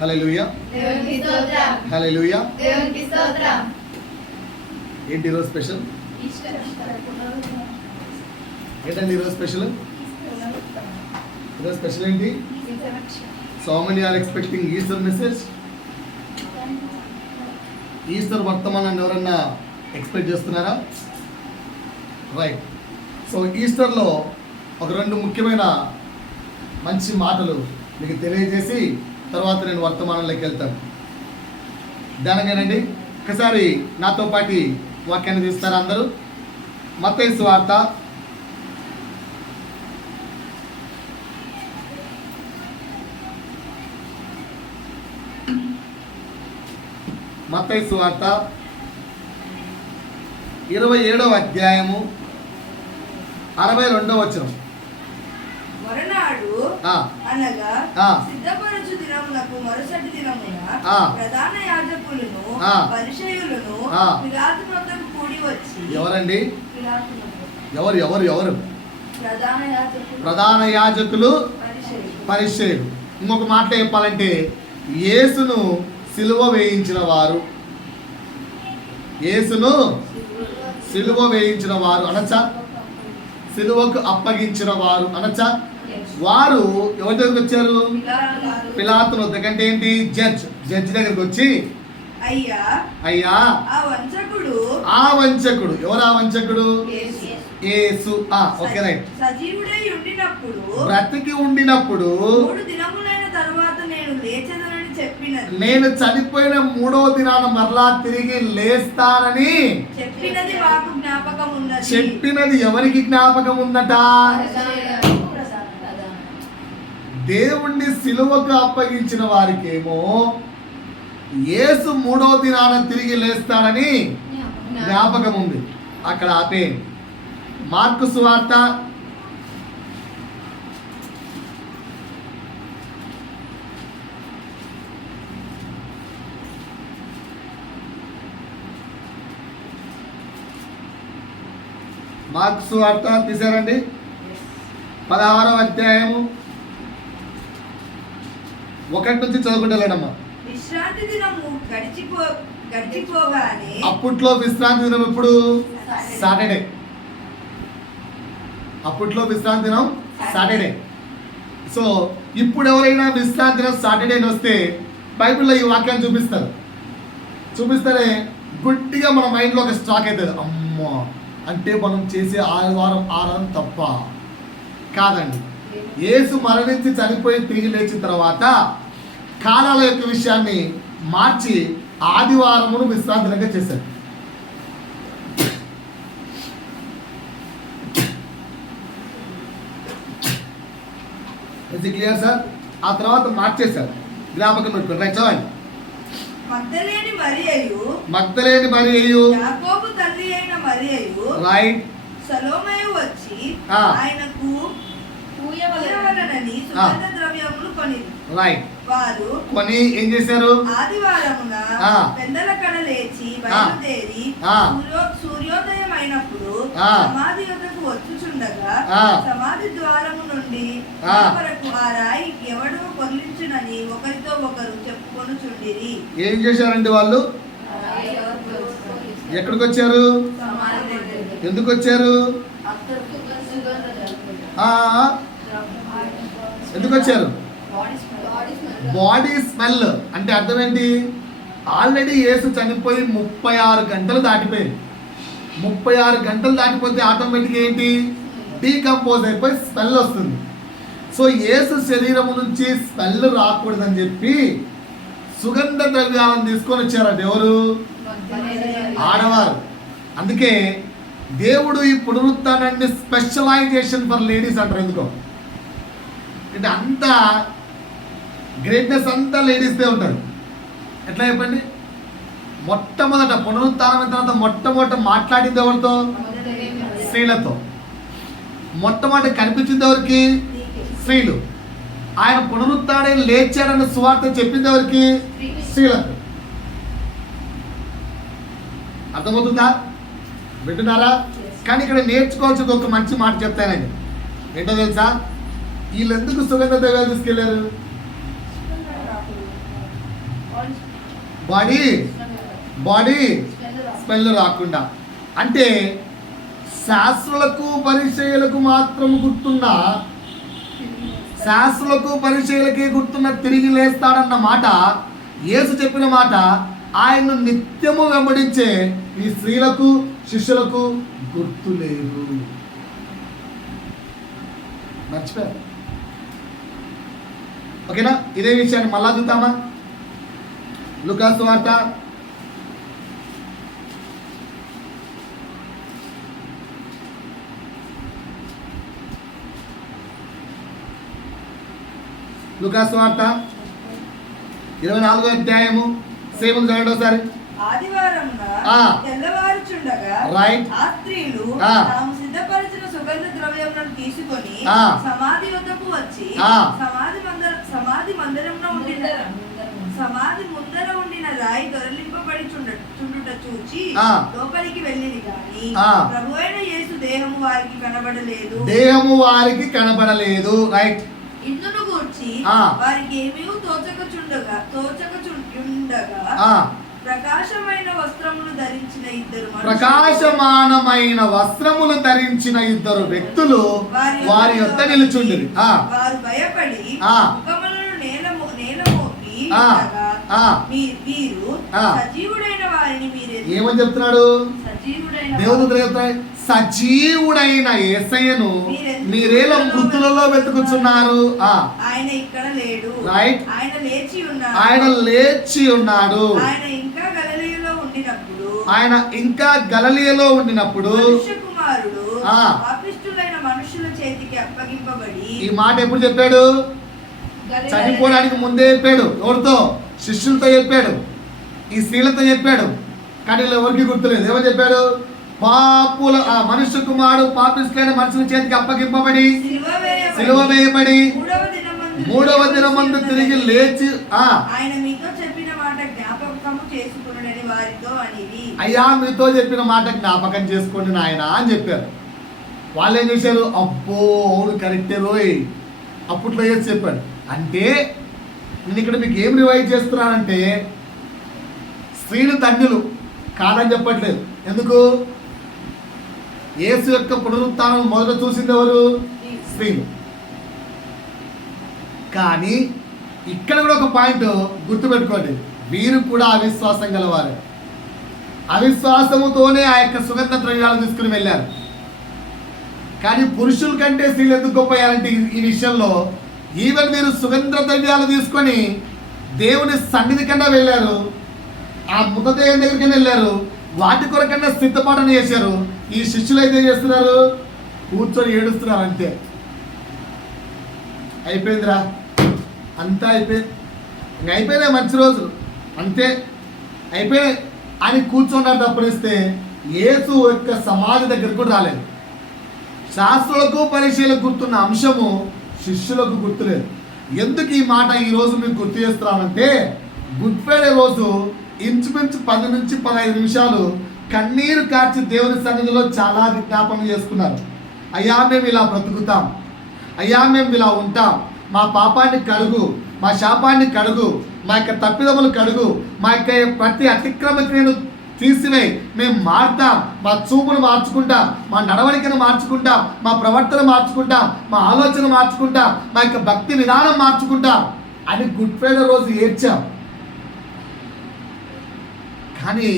హల్లెలూయా, దేవునికి స్తోత్రం, హల్లెలూయా. దేవునికి స్తోత్రం. ఏంటి ఈరోజు స్పెషల్? ఏంటండి ఈరోజు స్పెషల్? ఈరోజు స్పెషల్ ఏంటి? So many are expecting Easter message. Easter వర్తమానాన్ని ఎవరన్నా ఎక్స్పెక్ట్ చేస్తున్నారా? రైట్. సో ఈస్టర్లో ఒక 2 ముఖ్యమైన మంచి మాటలు మీకు తెలియజేసి తర్వాత నేను వర్తమానంలోకి వెళ్తాను. దానికేనండి ఒకసారి నాతో పాటు వాక్యాన్ని తీస్తారా అందరూ? మత్తయి సువార్త 27వ అధ్యాయము 62వ వచనం. మరునాడు అనగా సిద్ధపరచు దినమునకు మరుసటి దినమున ప్రధాన యాజకులను పరిసయ్యులను పిలాతు వద్దకు కూడి వచ్చి. ఎవరండి? ఎవరు? ప్రధాన యాజకులు, పరిసయ్యులు. ఇంకొక మాట చెప్పాలంటే యేసును సిలువ వేయించిన వారు. యేసును సిలువ వేయించిన వారు అనొచ్చా? సిలువకు అప్పగించిన వారు అనొచ్చా? వారు ఎవరి దగ్గరికి వచ్చారు? పిలాతు వద్దకంటే ఏంటి? జడ్జ్ దగ్గరికి వచ్చి అయ్యా ఆ వంచకుడు ఎవరు? ఆ వంచకుడు యేసు. Okay right. సజీవుడై ఉండినప్పుడు, బ్రతికి ఉండినప్పుడు 3 దినములైన తరువాత నేను లేచెదనని చెప్పినది. నేను చనిపోయిన 3వ దినాన మరలా తిరిగి లేస్తానని చెప్పినది మాకు జ్ఞాపకం ఉన్నది. చెప్పినది ఎవరికి జ్ఞాపకం ఉందట? దేవుణ్ణి సిలువకు అప్పగించిన వారికేమో యేసు 3వ దినాన తిరిగి లేస్తాడని జ్ఞాపకం ఉంది. అక్కడ ఆపే. మార్కు సువార్త 16వ తీసారండి. 16వ అధ్యాయము 1 నుంచి చదువుకుంటలేనమ్మా. విశ్రాంతి దినము గడిచిపోగానే. అప్పట్లో విశ్రాంతి దినం ఎప్పుడు? సాటర్డే. అప్పట్లో విశ్రాంతి దినం సాటర్డే. సో ఇప్పుడు ఎవరైనా విశ్రాంతి దినం సాటర్డే వస్తే బైబిల్లో ఈ వాక్యాన్ని చూపిస్తారే గుడ్డిగా మన మైండ్లో ఒక స్టాక్ అవుతుంది. అమ్మో, అంటే మనం చేసే ఆదివారం తప్ప కాదండి. యేసు మరణించి చనిపోయి తిరిగి లేచిన తర్వాత కాలాల యొక్క విషయాన్ని మార్చి ఆదివారమును విశ్రాంతిగా చేశారు. Clear sir? ఆ తర్వాత మార్చేశారు. జ్ఞాపకం పెట్టుకోండి. రైట్, చదవండి. మగ్దలేని మరియయు, యాకోబు తల్లి అయిన మరియయు, రైట్, సలోమయు వచ్చి ఆయనకు పూయవలెనని సుగంధ ద్రవ్యములు కొనిరి. రైట్. వారు కొని ఏం చేశారు? ఆదివారమున పెందలకడ లేచి బయలుదేరి సూర్యోదయం అయినప్పుడు సమాధి యొద్దకు వచ్చుచుండగా సమాధి ద్వారము నుండి వరకు ఆ రాయి ఎవడు పొర్లించునని ఒకరితో ఒకరు చెప్పుకొనుచుండిరి. ఏం చేశారండి వాళ్ళు? ఎక్కడికి వచ్చారు? ఎందుకు వచ్చారు? ఎందుకు వచ్చారు? బాడీ స్మెల్ అంటే అర్థం ఏంటి? ఆల్రెడీ యేసు చనిపోయి 36 గంటలు దాటిపోయింది. 36 గంటలు దాటిపోతే ఆటోమేటిక్గా ఏంటి? డీకంపోజ్ అయిపోయి స్మెల్ వస్తుంది. సో యేసు శరీరం నుంచి స్మెల్ రాకూడదని చెప్పి సుగంధ ద్రవ్యాలను తీసుకొని వచ్చారంట. ఎవరు? ఆడవారు. అందుకే దేవుడు ఈ పునరుత్థానాన్ని స్పెషలైజేషన్ ఫర్ లేడీస్ అంటారు. ఎందుకో అంటే అంత గ్రేట్నెస్ అంతా లేడీస్దే ఉంటారు. ఎట్లా చెప్పండి? మొట్టమొదట పునరుత్థానం తర్వాత మొట్టమొదట మాట్లాడింది ఎవరితో? స్త్రీలతో. మొట్టమొదటి కనిపించింది ఎవరికి? స్త్రీలు. ఆయన పునరుత్థానం లేచాడన్న సువార్త చెప్పింది ఎవరికి? స్త్రీలకు. అర్థమవుతుందా? వింటున్నారా? కానీ ఇక్కడ నేర్చుకోవాల్సింది ఒక మంచి మాట చెప్తానండి. ఏంటో తెలుసా? వీళ్ళు ఎందుకు సుగంధ ద్రవ్యాలు తీసుకెళ్లారు? బాడీ బాడీ స్మెల్ రాకుండా. అంటే శాస్త్రులకు పరిచయులకు మాత్రం గుర్తున్న, శాస్త్రులకు పరిచయులకే గుర్తున్న తిరిగి లేస్తాడన్న మాట, యేసు చెప్పిన మాట, ఆయన్ను నిత్యము వెంబడించే ఈ స్త్రీలకు శిష్యులకు గుర్తు లేదు. మర్చిపోయారు. ఓకేనా? ఇదే విషయాన్ని మళ్ళా చూద్దామా? లూకా సువార్త 24వ అధ్యాయము 7 చదవండి ఒకసారి. ఆదివారమున తెల్లవారుచుండగా రైట్ ఆ స్త్రీలు తాము సిద్ధపరిచిన సుగంధ ద్రవ్యములను తీసుకొని సమాధి యొద్దకు వచ్చి సమాధి ముందర ఉండిన రాయి దొరలింపబడి చుండుట చూచి లోపలికి వెళ్ళింది కానీ ప్రభువైన యేసు దేహము వారికి కనబడలేదు. రైట్. ఇందును గూర్చి వారికి ఏమీ తోచకచుండగా ప్రకాశమైన వస్త్రములు ధరించిన ఇద్దరు వ్యక్తులు వారి యొద్ద నిలుచుండిరి. వారు భయపడి ముఖములను నేల మోపి మీరు సజీవుడైన వారిని ఏమని చెప్తున్నాడు? దేవుడు చెప్తాడు, సజీవుడైన యేసయ్యను మీరేలా మృతులలో వెతుకుతున్నారు? ఆయన ఇక్కడ లేడు. రైట్. ఆయన లేచి ఉన్నాడు. ఆయన ఇంకా గలిలయలో ఉండినప్పుడు కుమారుడు పాపిష్ఠులైన మనుషుల చేతికి అప్పగింపబడి. ఈ మాట ఎప్పుడు చెప్పాడు? చనిపోవడానికి ముందే చెప్పాడు. ఎవరితో? శిష్యులతో చెప్పాడు, ఈ స్త్రీలతో చెప్పాడు. కానీ ఎవరికి గుర్తులేదు. ఏమని చెప్పాడు? పాపుల మనుష్య కుమారుడు పాపిష్ఠులైన మనుషుల చేతికి అప్పగింపబడి సిలువ వేయబడి మూడవ దినమందు తిరిగి లేచి ఆయన మీతో చెప్పిన మాట జ్ఞాపకము చేసుకున్నాడని వారితో అనిది. అయ్యా మీతో చెప్పిన మాట జ్ఞాపకం చేసుకోండి నాయన అని చెప్పారు. వాళ్ళు ఏం చేశారు? అబ్బో అవును కరెక్టే రోయ్, అప్పట్లో ఏసి చెప్పాడు. అంటే నేను ఇక్కడ మీకు ఏం రివైజ్ చేస్తున్నానంటే, స్త్రీలు ధన్యులు కాదని చెప్పట్లేదు. ఎందుకు? యేసు యొక్క పునరుత్థానం మొదట చూసింది ఎవరు? స్త్రీలు. కానీ ఇక్కడ కూడా ఒక పాయింట్ గుర్తుపెట్టుకోండి, వీరు కూడా అవిశ్వాసం గలవారు. అవిశ్వాసముతోనే ఆ యొక్క సుగంధ ద్రవ్యాలు తీసుకుని వెళ్ళారు. కానీ పురుషుల కంటే స్త్రీలు ఎందుకు గొప్పయ్యారంటే ఈ విషయంలో, ఈవెన్ మీరు సుగంధ ద్రవ్యాలు తీసుకొని దేవుని సన్నిధి కన్నా వెళ్ళారు, ఆ మృతదేహం దగ్గరికి వెళ్ళారు, వాటి కొరకన్నా సిద్ధపాటన చేశారు. ఈ శిష్యులు అయితే ఏం చేస్తున్నారు? కూర్చొని ఏడుస్తున్నారు. అంతే, అయిపోయిందిరా, అంతా అయిపోయింది, ఇంక అయిపోయినాయి మంచి రోజులు, అంతే అయిపోయినాయి అని కూర్చున్నారు తప్పనిస్తే యేసు యొక్క సమాధి దగ్గరకు కూడా రాలేదు. శాస్త్రులకు పరిచయులకు గుర్తున్న అంశము శిష్యులకు గుర్తులేదు. ఎందుకు ఈ మాట ఈరోజు మీకు గుర్తు చేస్తున్నానంటే, గుడ్ ఫ్రైడే రోజు ఇంచుమించు 10 నుంచి 15 నిమిషాలు కన్నీరు కార్చి దేవుని సన్నిధిలో చాలా విజ్ఞాపన చేసుకున్నారు. అయ్యా మేము ఇలా బ్రతుకుతాం, అయ్యా మేము ఇలా ఉంటాం, మా పాపాన్ని కడుగు, మా శాపాన్ని కడుగు, మా యొక్క తప్పిదములు కడుగు, మా యొక్క ప్రతి అతిక్రమక్రియను తీసివేయి, మేము మారుతాం, మా చూపును మార్చుకుంటాం, మా నడవడికను మార్చుకుంటాం, మా ప్రవర్తన మార్చుకుంటాం, మా ఆలోచన మార్చుకుంటాం, మా యొక్క భక్తి విధానం మార్చుకుంటాం అని గుడ్ ఫ్రైడే రోజు ఏడ్చాం. కానీ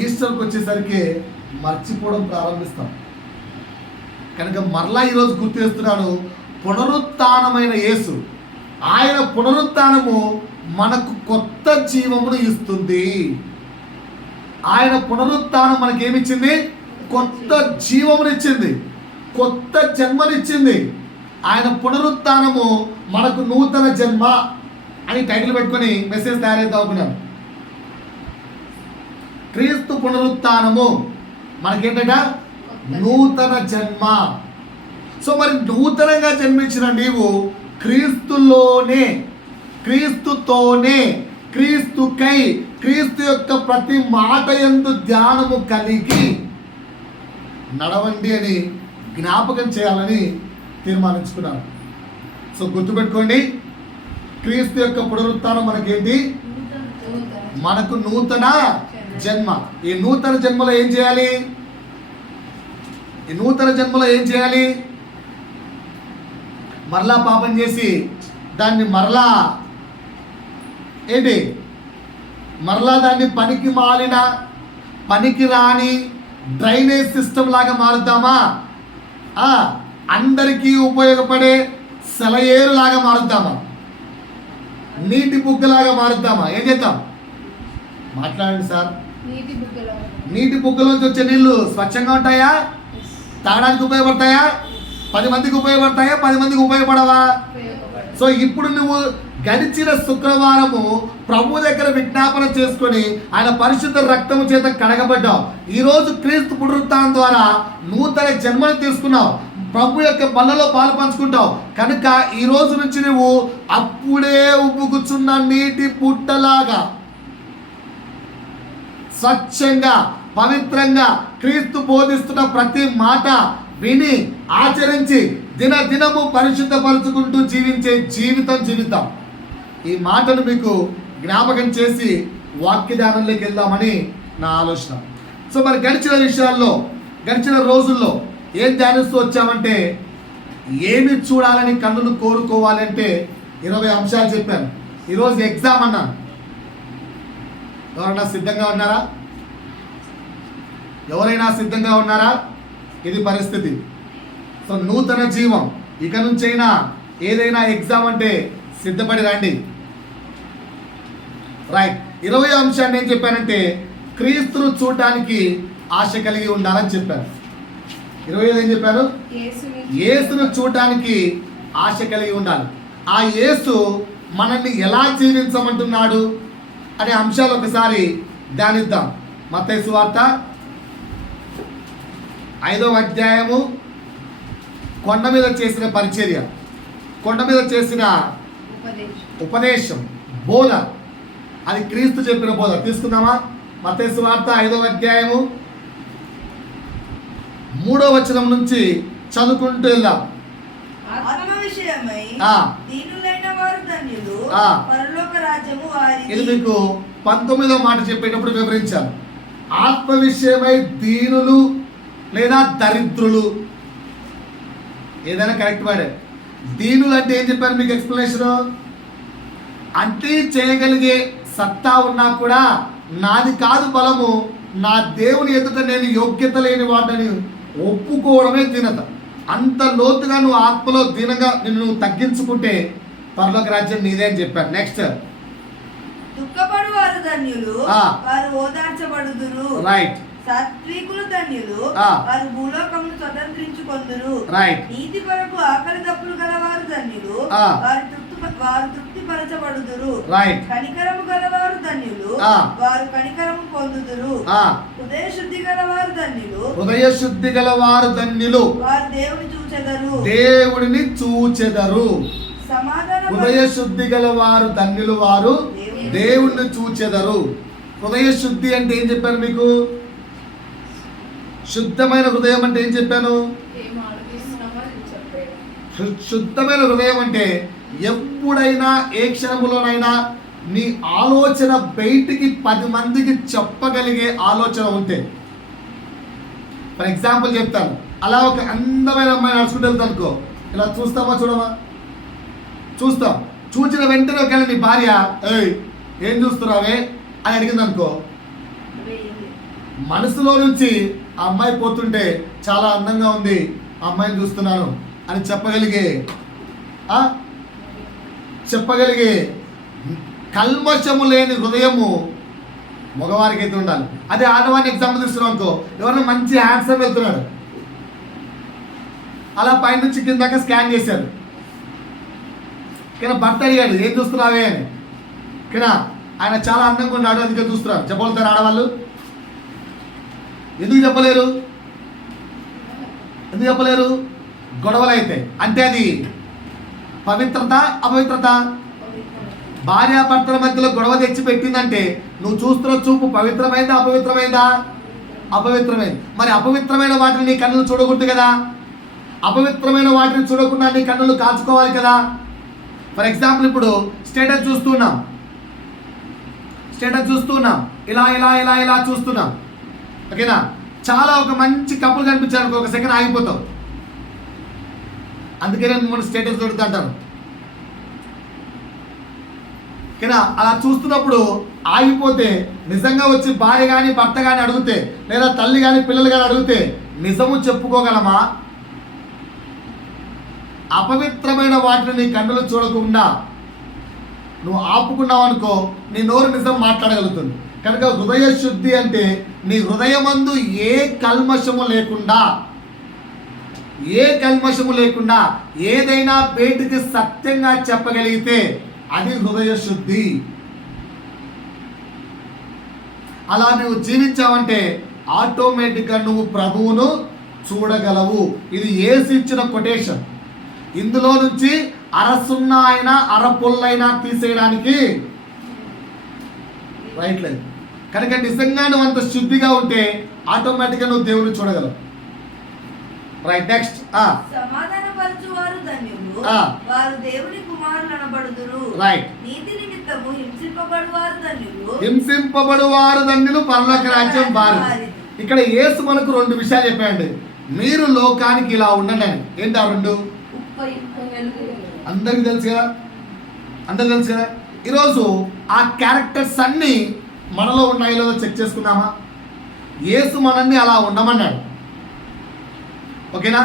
ఈస్టర్కి వచ్చేసరికి మర్చిపోవడం ప్రారంభిస్తాం. కనుక మరలా ఈరోజు గుర్తు చేస్తున్నాడు, పునరుత్థానమైన యేసు, ఆయన పునరుత్థానము మనకు కొత్త జీవమును ఇస్తుంది. ఆయన పునరుత్థానం మనకేమిచ్చింది? కొత్త జీవమునిచ్చింది, కొత్త జన్మనిచ్చింది. ఆయన పునరుత్థానము మనకు నూతన జన్మ అని టైటిల్ పెట్టుకొని మెసేజ్ తయారైతే అనుకున్నాను. క్రీస్తు పునరుత్థానము మనకేంటంట? నూతన జన్మ. సో మరి నూతనంగా జన్మించిన నీవు క్రీస్తులోనే, క్రీస్తుతోనే, క్రీస్తుకై, క్రీస్తు యొక్క ప్రతి మాట యందు ధ్యానము కలిగి నడవండి అని జ్ఞాపకం చేయాలని తీర్మానించుకున్నాను. సో గుర్తుపెట్టుకోండి, క్రీస్తు యొక్క పునరుత్థానం మనకేంటి? మనకు నూతన జన్మ. ఈ నూతన జన్మలో ఏం చేయాలి? ఈ నూతన జన్మలో ఏం చేయాలి? మరలా పాపం చేసి దాన్ని మరలా ఏంటి, మరలా దాన్ని పనికి మాలిన, పనికి రాని డ్రైనేజ్ సిస్టమ్ లాగా మారుద్దామా? అందరికీ ఉపయోగపడే సెలయేరు లాగా మారుద్దామా? నీటి బుగ్గలాగా మారుద్దామా? ఏం చేద్దాం? మాట్లాడండి సార్. నీటి బుగ్గలోంచి వచ్చే నీళ్లు స్వచ్ఛంగా ఉంటాయా? తాగడానికి ఉపయోగపడతాయా? 10 మందికి ఉపయోగపడతాయా? 10 మందికి ఉపయోగపడవా? సో ఇప్పుడు నువ్వు గడిచిన శుక్రవారము ప్రభు దగ్గర విజ్ఞాపన చేసుకొని ఆయన పరిశుద్ధ రక్తము చేత కడగబడ్డావు. ఈరోజు క్రీస్తు పునరుత్థానం ద్వారా నూతన జన్మను తీసుకున్నావు. ప్రభు యొక్క బల్లలో పాలు పంచుకుంటావు. కనుక ఈ రోజు నుంచి నువ్వు అప్పుడే ఉబ్బుకుచున్న నీటి పుట్టలాగా స్వచ్ఛంగా, పవిత్రంగా క్రీస్తు బోధిస్తున్న ప్రతి మాట విని ఆచరించి దినదినము పరిశుద్ధపరుచుకుంటూ జీవించే జీవితం. ఈ మాటను మీకు జ్ఞాపకం చేసి వాక్య ధ్యానంలోకి వెళ్దామని నా ఆలోచన. సో మరి గడిచిన రోజుల్లో ఏం ధ్యానిస్తూ వచ్చామంటే, ఏమి చూడాలని కన్నులు కోరుకోవాలంటే 20 అంశాలు చెప్పాను. ఈరోజు ఎగ్జామ్ అన్నాను. ఎవరైనా సిద్ధంగా ఉన్నారా? సిద్ధంగా ఉన్నారా? ఇది పరిస్థితి. సో నూతన జీవం. ఇక నుంచైనా ఏదైనా ఎగ్జామ్ అంటే సిద్ధపడి రండి. రైట్. 20 అంశాన్ని ఏం చెప్పానంటే, క్రీస్తును చూడటానికి ఆశ కలిగి ఉండాలని చెప్పాను. 25 ఏం చెప్పారు? యేసును చూడటానికి ఆశ కలిగి ఉండాలి. ఆ యేసు మనల్ని ఎలా జీవించమంటున్నాడు అనే అంశాలు ఒకసారి ధ్యానిద్దాం. మత్తయి సువార్త 5వ అధ్యాయము, కొండ మీద చేసిన పరిచర్య, కొండ మీద చేసిన ఉపదేశం, బోధ. అది క్రీస్తు చెప్పిన బోధ. తీసుకుందామా? మత్తయి సువార్త 5వ అధ్యాయము 3వ వచనం నుంచి చదువుకుంటూ వెళ్దాం. ఇది మీకు 19వ మాట చెప్పేటప్పుడు వివరించాను. ఆత్మ విషయమై దీనులు లేదా దరిద్రులు, ఏదైనా కరెక్ట్ వాడే. దీనులు అంటే ఏం చెప్పాను మీకు ఎక్స్ప్లెనేషన్? అంటే చేయగలిగే సత్తా ఉన్నా కూడా నాది కాదు బలము, నా దేవుని ఎదుట నేను యోగ్యత లేని వాటిని ఒప్పుకోవడమే దీనత. అంత లోతుగా నువ్వు ఆత్మలో దీనంగా నువ్వు తగ్గించుకుంటే పరలోక రాజ్యం నీదే అని చెప్పాను. నెక్స్ట్, దుఃఖపడు వారు ధన్యులు, వారు ఓదార్చబడుదురు. రైట్. సాత్వికులు ధన్యులు, వారు భూలోకమును స్వతంత్రించుకొందురు. రైట్. నీతి కొరకు ఆకలి దప్పులు గలవారు ధన్యులు, వారు తృప్తిపరచబడుదురు. రైట్. కనికరము గలవారు ధన్యులు, వారు కనికరము పొందుదురు. హృదయ శుద్ధి గలవారు ధన్యులు, వారు దేవుడిని చూచెదరు. హృదయ శుద్ధి గలవారు ధన్యులు, వారు దేవుణ్ణి చూచెదరు. హృదయ శుద్ధి అంటే ఏం చెప్పాను మీకు? శుద్ధమైన హృదయం అంటే ఏం చెప్పాను? శుద్ధమైన హృదయం అంటే ఎప్పుడైనా ఏ క్షణములోనైనా నీ ఆలోచన బయటికి 10 మందికి చెప్పగలిగే ఆలోచన ఉంటే. ఫర్ ఎగ్జాంపుల్ చెప్తాను. అలా ఒక అందమైన అమ్మాయి నడుచుకుంటూ వెళ్తాను అనుకో, ఇలా చూస్తామా చూడమా? చూస్తాం. చూసిన వెంటనే ఒకవేళ నీ భార్య ఏం చూస్తున్నావే అని అడిగింది అనుకో, మనసులో నుంచి ఆ అమ్మాయి పోతుంటే చాలా అందంగా ఉంది, ఆ అమ్మాయిని చూస్తున్నాను అని చెప్పగలిగే కల్మషము లేని హృదయము మగవారికి అయితే ఉండాలి. అదే ఆడవారిని ఎగ్జాంపుల్ తీసుకున్నాం అనుకో, ఎవరైనా మంచి హ్యాండ్సమ్ వెళ్తున్నాడు, అలా పైనుంచి కిందాక స్కాన్ చేశారు, కానీ భర్త అడిగాడు ఏం చూస్తున్నావే అని, కానీ ఆయన చాలా అందంగా ఉన్నాడు అందుకే చూస్తున్నారు. చెప్పగలుగుతారు ఆడవాళ్ళు? ఎందుకు చెప్పలేరు? గొడవలు అయితే. అంటే అది పవిత్రత అపవిత్రత? భార్యాభర్తల మధ్యలో గొడవ తెచ్చి పెట్టిందంటే నువ్వు చూస్తున్న చూపు పవిత్రమైందా అపవిత్రమైందా? అపవిత్రమైంది. మరి అపవిత్రమైన వాటిని నీ కన్నులు చూడకూడదు కదా. అపవిత్రమైన వాటిని చూడకుండా నీ కన్నులు కాచుకోవాలి కదా. ఫర్ ఎగ్జాంపుల్ ఇప్పుడు స్టేటస్ చూస్తున్నాం. స్టేటస్ చూస్తున్నాం, ఇలా ఇలా ఇలా ఇలా చూస్తున్నాం, ఓకేనా. చాలా ఒక మంచి కప్పులు కనిపించారు, ఒక సెకండ్ ఆగిపోతాం. అందుకనే మిమ్మల్ని స్టేటస్ దొరుకుతుంటారు, ఓకేనా. అలా చూస్తున్నప్పుడు ఆగిపోతే నిజంగా వచ్చి భార్య కానీ భర్త కానీ అడిగితే, లేదా తల్లి కానీ పిల్లలు కానీ అడిగితే నిజము చెప్పుకోగలమా? అపవిత్రమైన వాటిని నీ కన్నులు చూడకుండా నువ్వు ఆపుకున్నావు అనుకో, నీ నోరు నిజం మాట్లాడగలుగుతుంది. కనుక హృదయ శుద్ధి అంటే నీ హృదయమందు ఏ కల్మషము లేకుండా ఏదైనా బయటికి సత్యంగా చెప్పగలిగితే అది హృదయ శుద్ధి. అలా నువ్వు జీవించావంటే ఆటోమేటిక్గా నువ్వు ప్రభువును చూడగలవు. ఇది యేసు ఇచ్చిన కొటేషన్. ఇందులో నుంచి అరసున్నా అయినా అరపుల్లైనా తీసేయడానికి రైట్ లేదు. కనుక నిజంగా నువ్వు అంత శుద్ధిగా ఉంటే ఆటోమేటిక్గా నువ్వు దేవుని చూడగలవు. Right, next. సమాధానపరచువారు ధన్యులు, వారు దేవుని కుమారులు అనబడుదురు. రైట్. నీతి నిమిత్తము హింసింపబడువారు ధన్యులు, పరలోక రాజ్యం వారు. ఇక్కడ యేసు మనకు రెండు విషయాలు చెప్పాడు. మీరు లోకానికి ఇలా ఉండండి అని. ఏంటి ఆ రెండు? అందరికి తెలుసు కదా. ఈరోజు ఆ క్యారెక్టర్స్ అన్నీ మనలో ఉన్నాయో లేదో చెక్ చేసుకుందామా? యేసు మనల్ని అలా ఉండమన్నాడు, ఓకేనా.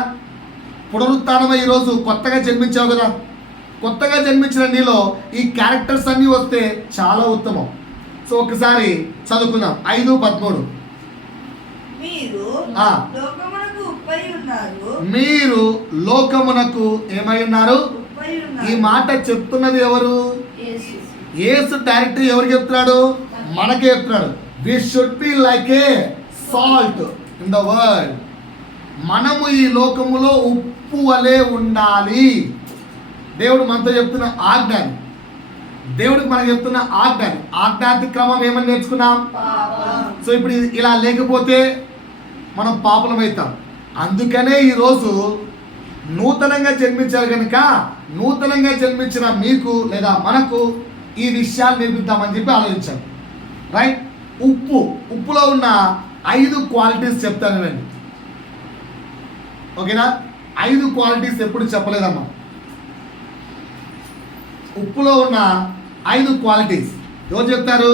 పునరుత్థానమై ఈరోజు కొత్తగా జన్మించావు కదా, కొత్తగా జన్మించిన నీలో ఈ క్యారెక్టర్స్ అన్నీ వస్తే చాలా ఉత్తమం. సో ఒకసారి చదువుకుందాం. 5:13. మీరు లోకమునకు ఏమై ఉన్నారు? ఈ మాట చెప్తున్నది ఎవరు? యేసు డైరెక్ట్ ఎవరికి చెప్తున్నాడు? మనకే చెప్తున్నాడు. We should be like a salt in the world. మనము ఈ లోకములో ఉప్పు వలె ఉండాలి. దేవుడు మనతో చెప్తున్న ఆజ్ఞాని, దేవుడికి మనకు చెప్తున్న ఆజ్ఞాతి క్రమం ఏమని నేర్చుకున్నాం? సో ఇప్పుడు ఇలా లేకపోతే మనం పాపులం అవుతాం. అందుకనే ఈరోజు నూతనంగా జన్మించారు కనుక నూతనంగా జన్మించిన మీకు లేదా మనకు ఈ విషయాలు నేర్పిద్దామని చెప్పి ఆలోచించాను. రైట్. ఉప్పులో ఉన్న 5 క్వాలిటీస్ చెప్తాను నేను, ఓకేనా. 5 క్వాలిటీస్ ఎప్పుడు చెప్పలేదమ్మా. ఉప్పులో ఉన్న 5 క్వాలిటీస్ ఎవరు చెప్తారు?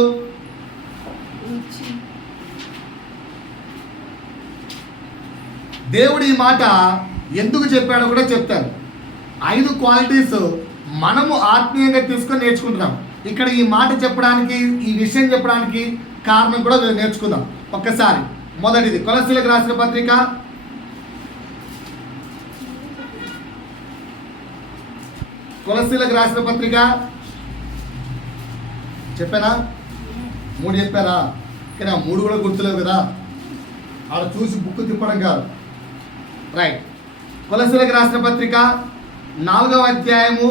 దేవుడు ఈ మాట ఎందుకు చెప్పాడో కూడా చెప్తారు. 5 క్వాలిటీస్ మనము ఆత్మీయంగా తీసుకొని నేర్చుకుంటున్నాం. ఇక్కడ ఈ మాట చెప్పడానికి, ఈ విషయం చెప్పడానికి కారణం కూడా నేర్చుకుందాం ఒక్కసారి. మొదటిది కొలస్సీలకు రాసిన పత్రిక 3 చెప్పారా? కానీ 3 కూడా గుర్తులేవు కదా, ఆడ చూసి బుక్ తిప్పడం కాదు. రైట్. కొలస్సీలకు రాసిన పత్రిక 4వ అధ్యాయము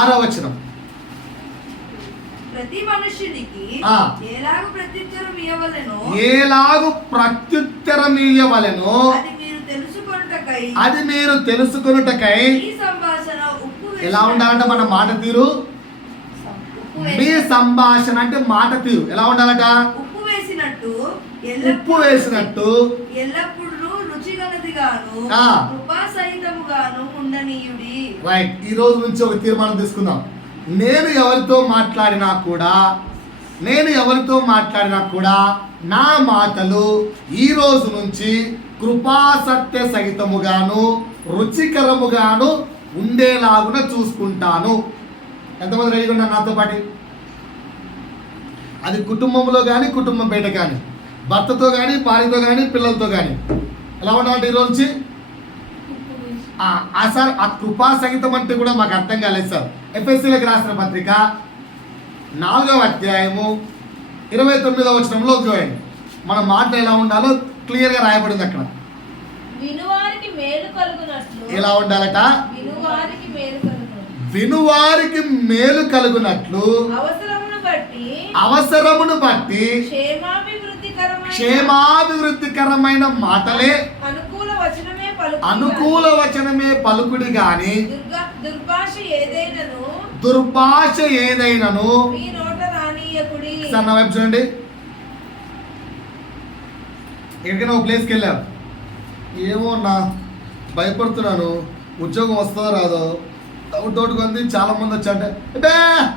6వ వచనం. ప్రతి మనుష్యునికి ఎలాగు ప్రత్యుత్తరం ఇయ్యవలెనో అది మీరు తెలుసుకొనుటకై ఎలా ఉండాలంటే మన మాట తీరు, మీ సంభాషణ అంటే మాట తీరు ఎలా ఉండాలట? ఉప్పు వేసినట్టు ఎల్లప్పుడూ రుచిగలదిగాను కృపాసహితముగాను ఉండనీయుడి. రైట్. ఈ రోజు నుంచి ఒక తీర్మానం తీసుకుందాం. నేను ఎవరితో మాట్లాడినా కూడా నా మాటలు ఈ రోజు నుంచి కృపాసత్య సహితముగాను రుచికరముగాను ఉండేలాగున చూసుకుంటాను. ఎంతమంది రెడీగా ఉన్నారు నాతో పాటు? అది కుటుంబంలో కానీ కుటుంబం బయట కానీ, భర్తతో కానీ భార్యతో కానీ పిల్లలతో కానీ ఎలా ఉండాలంటే ఈరోజు నుంచి సార్ ఆ కృపా సహితం అంటే కూడా మాకు అర్థం కాలేదు సార్. ఎఫ్ఎస్సీలకు రాసిన పత్రిక 4వ అధ్యాయము 29వ వచనంలో చూడండి. మన మాటలు ఎలా ఉండాలో క్లియర్గా రాయబడింది అక్కడ. ఎలా ఉండాలట? వినువారికి మేలు కలుగునట్లు అవసరమును బట్టి క్షేమాభివృద్ధికరమైన మాటలే అనుకూల వచనమే పలుకుడి గాని దుర్భాష ఏదైనను సార్ నా వైపు చూడండి. ఎక్కడికైనా ఒక ప్లేస్కి వెళ్ళాం, ఏమో నా భయపడుతున్నాను, ఉద్యోగం వస్తుందో రాదో డౌట్ కొంది. చాలా మంది వచ్చాంటే అంటే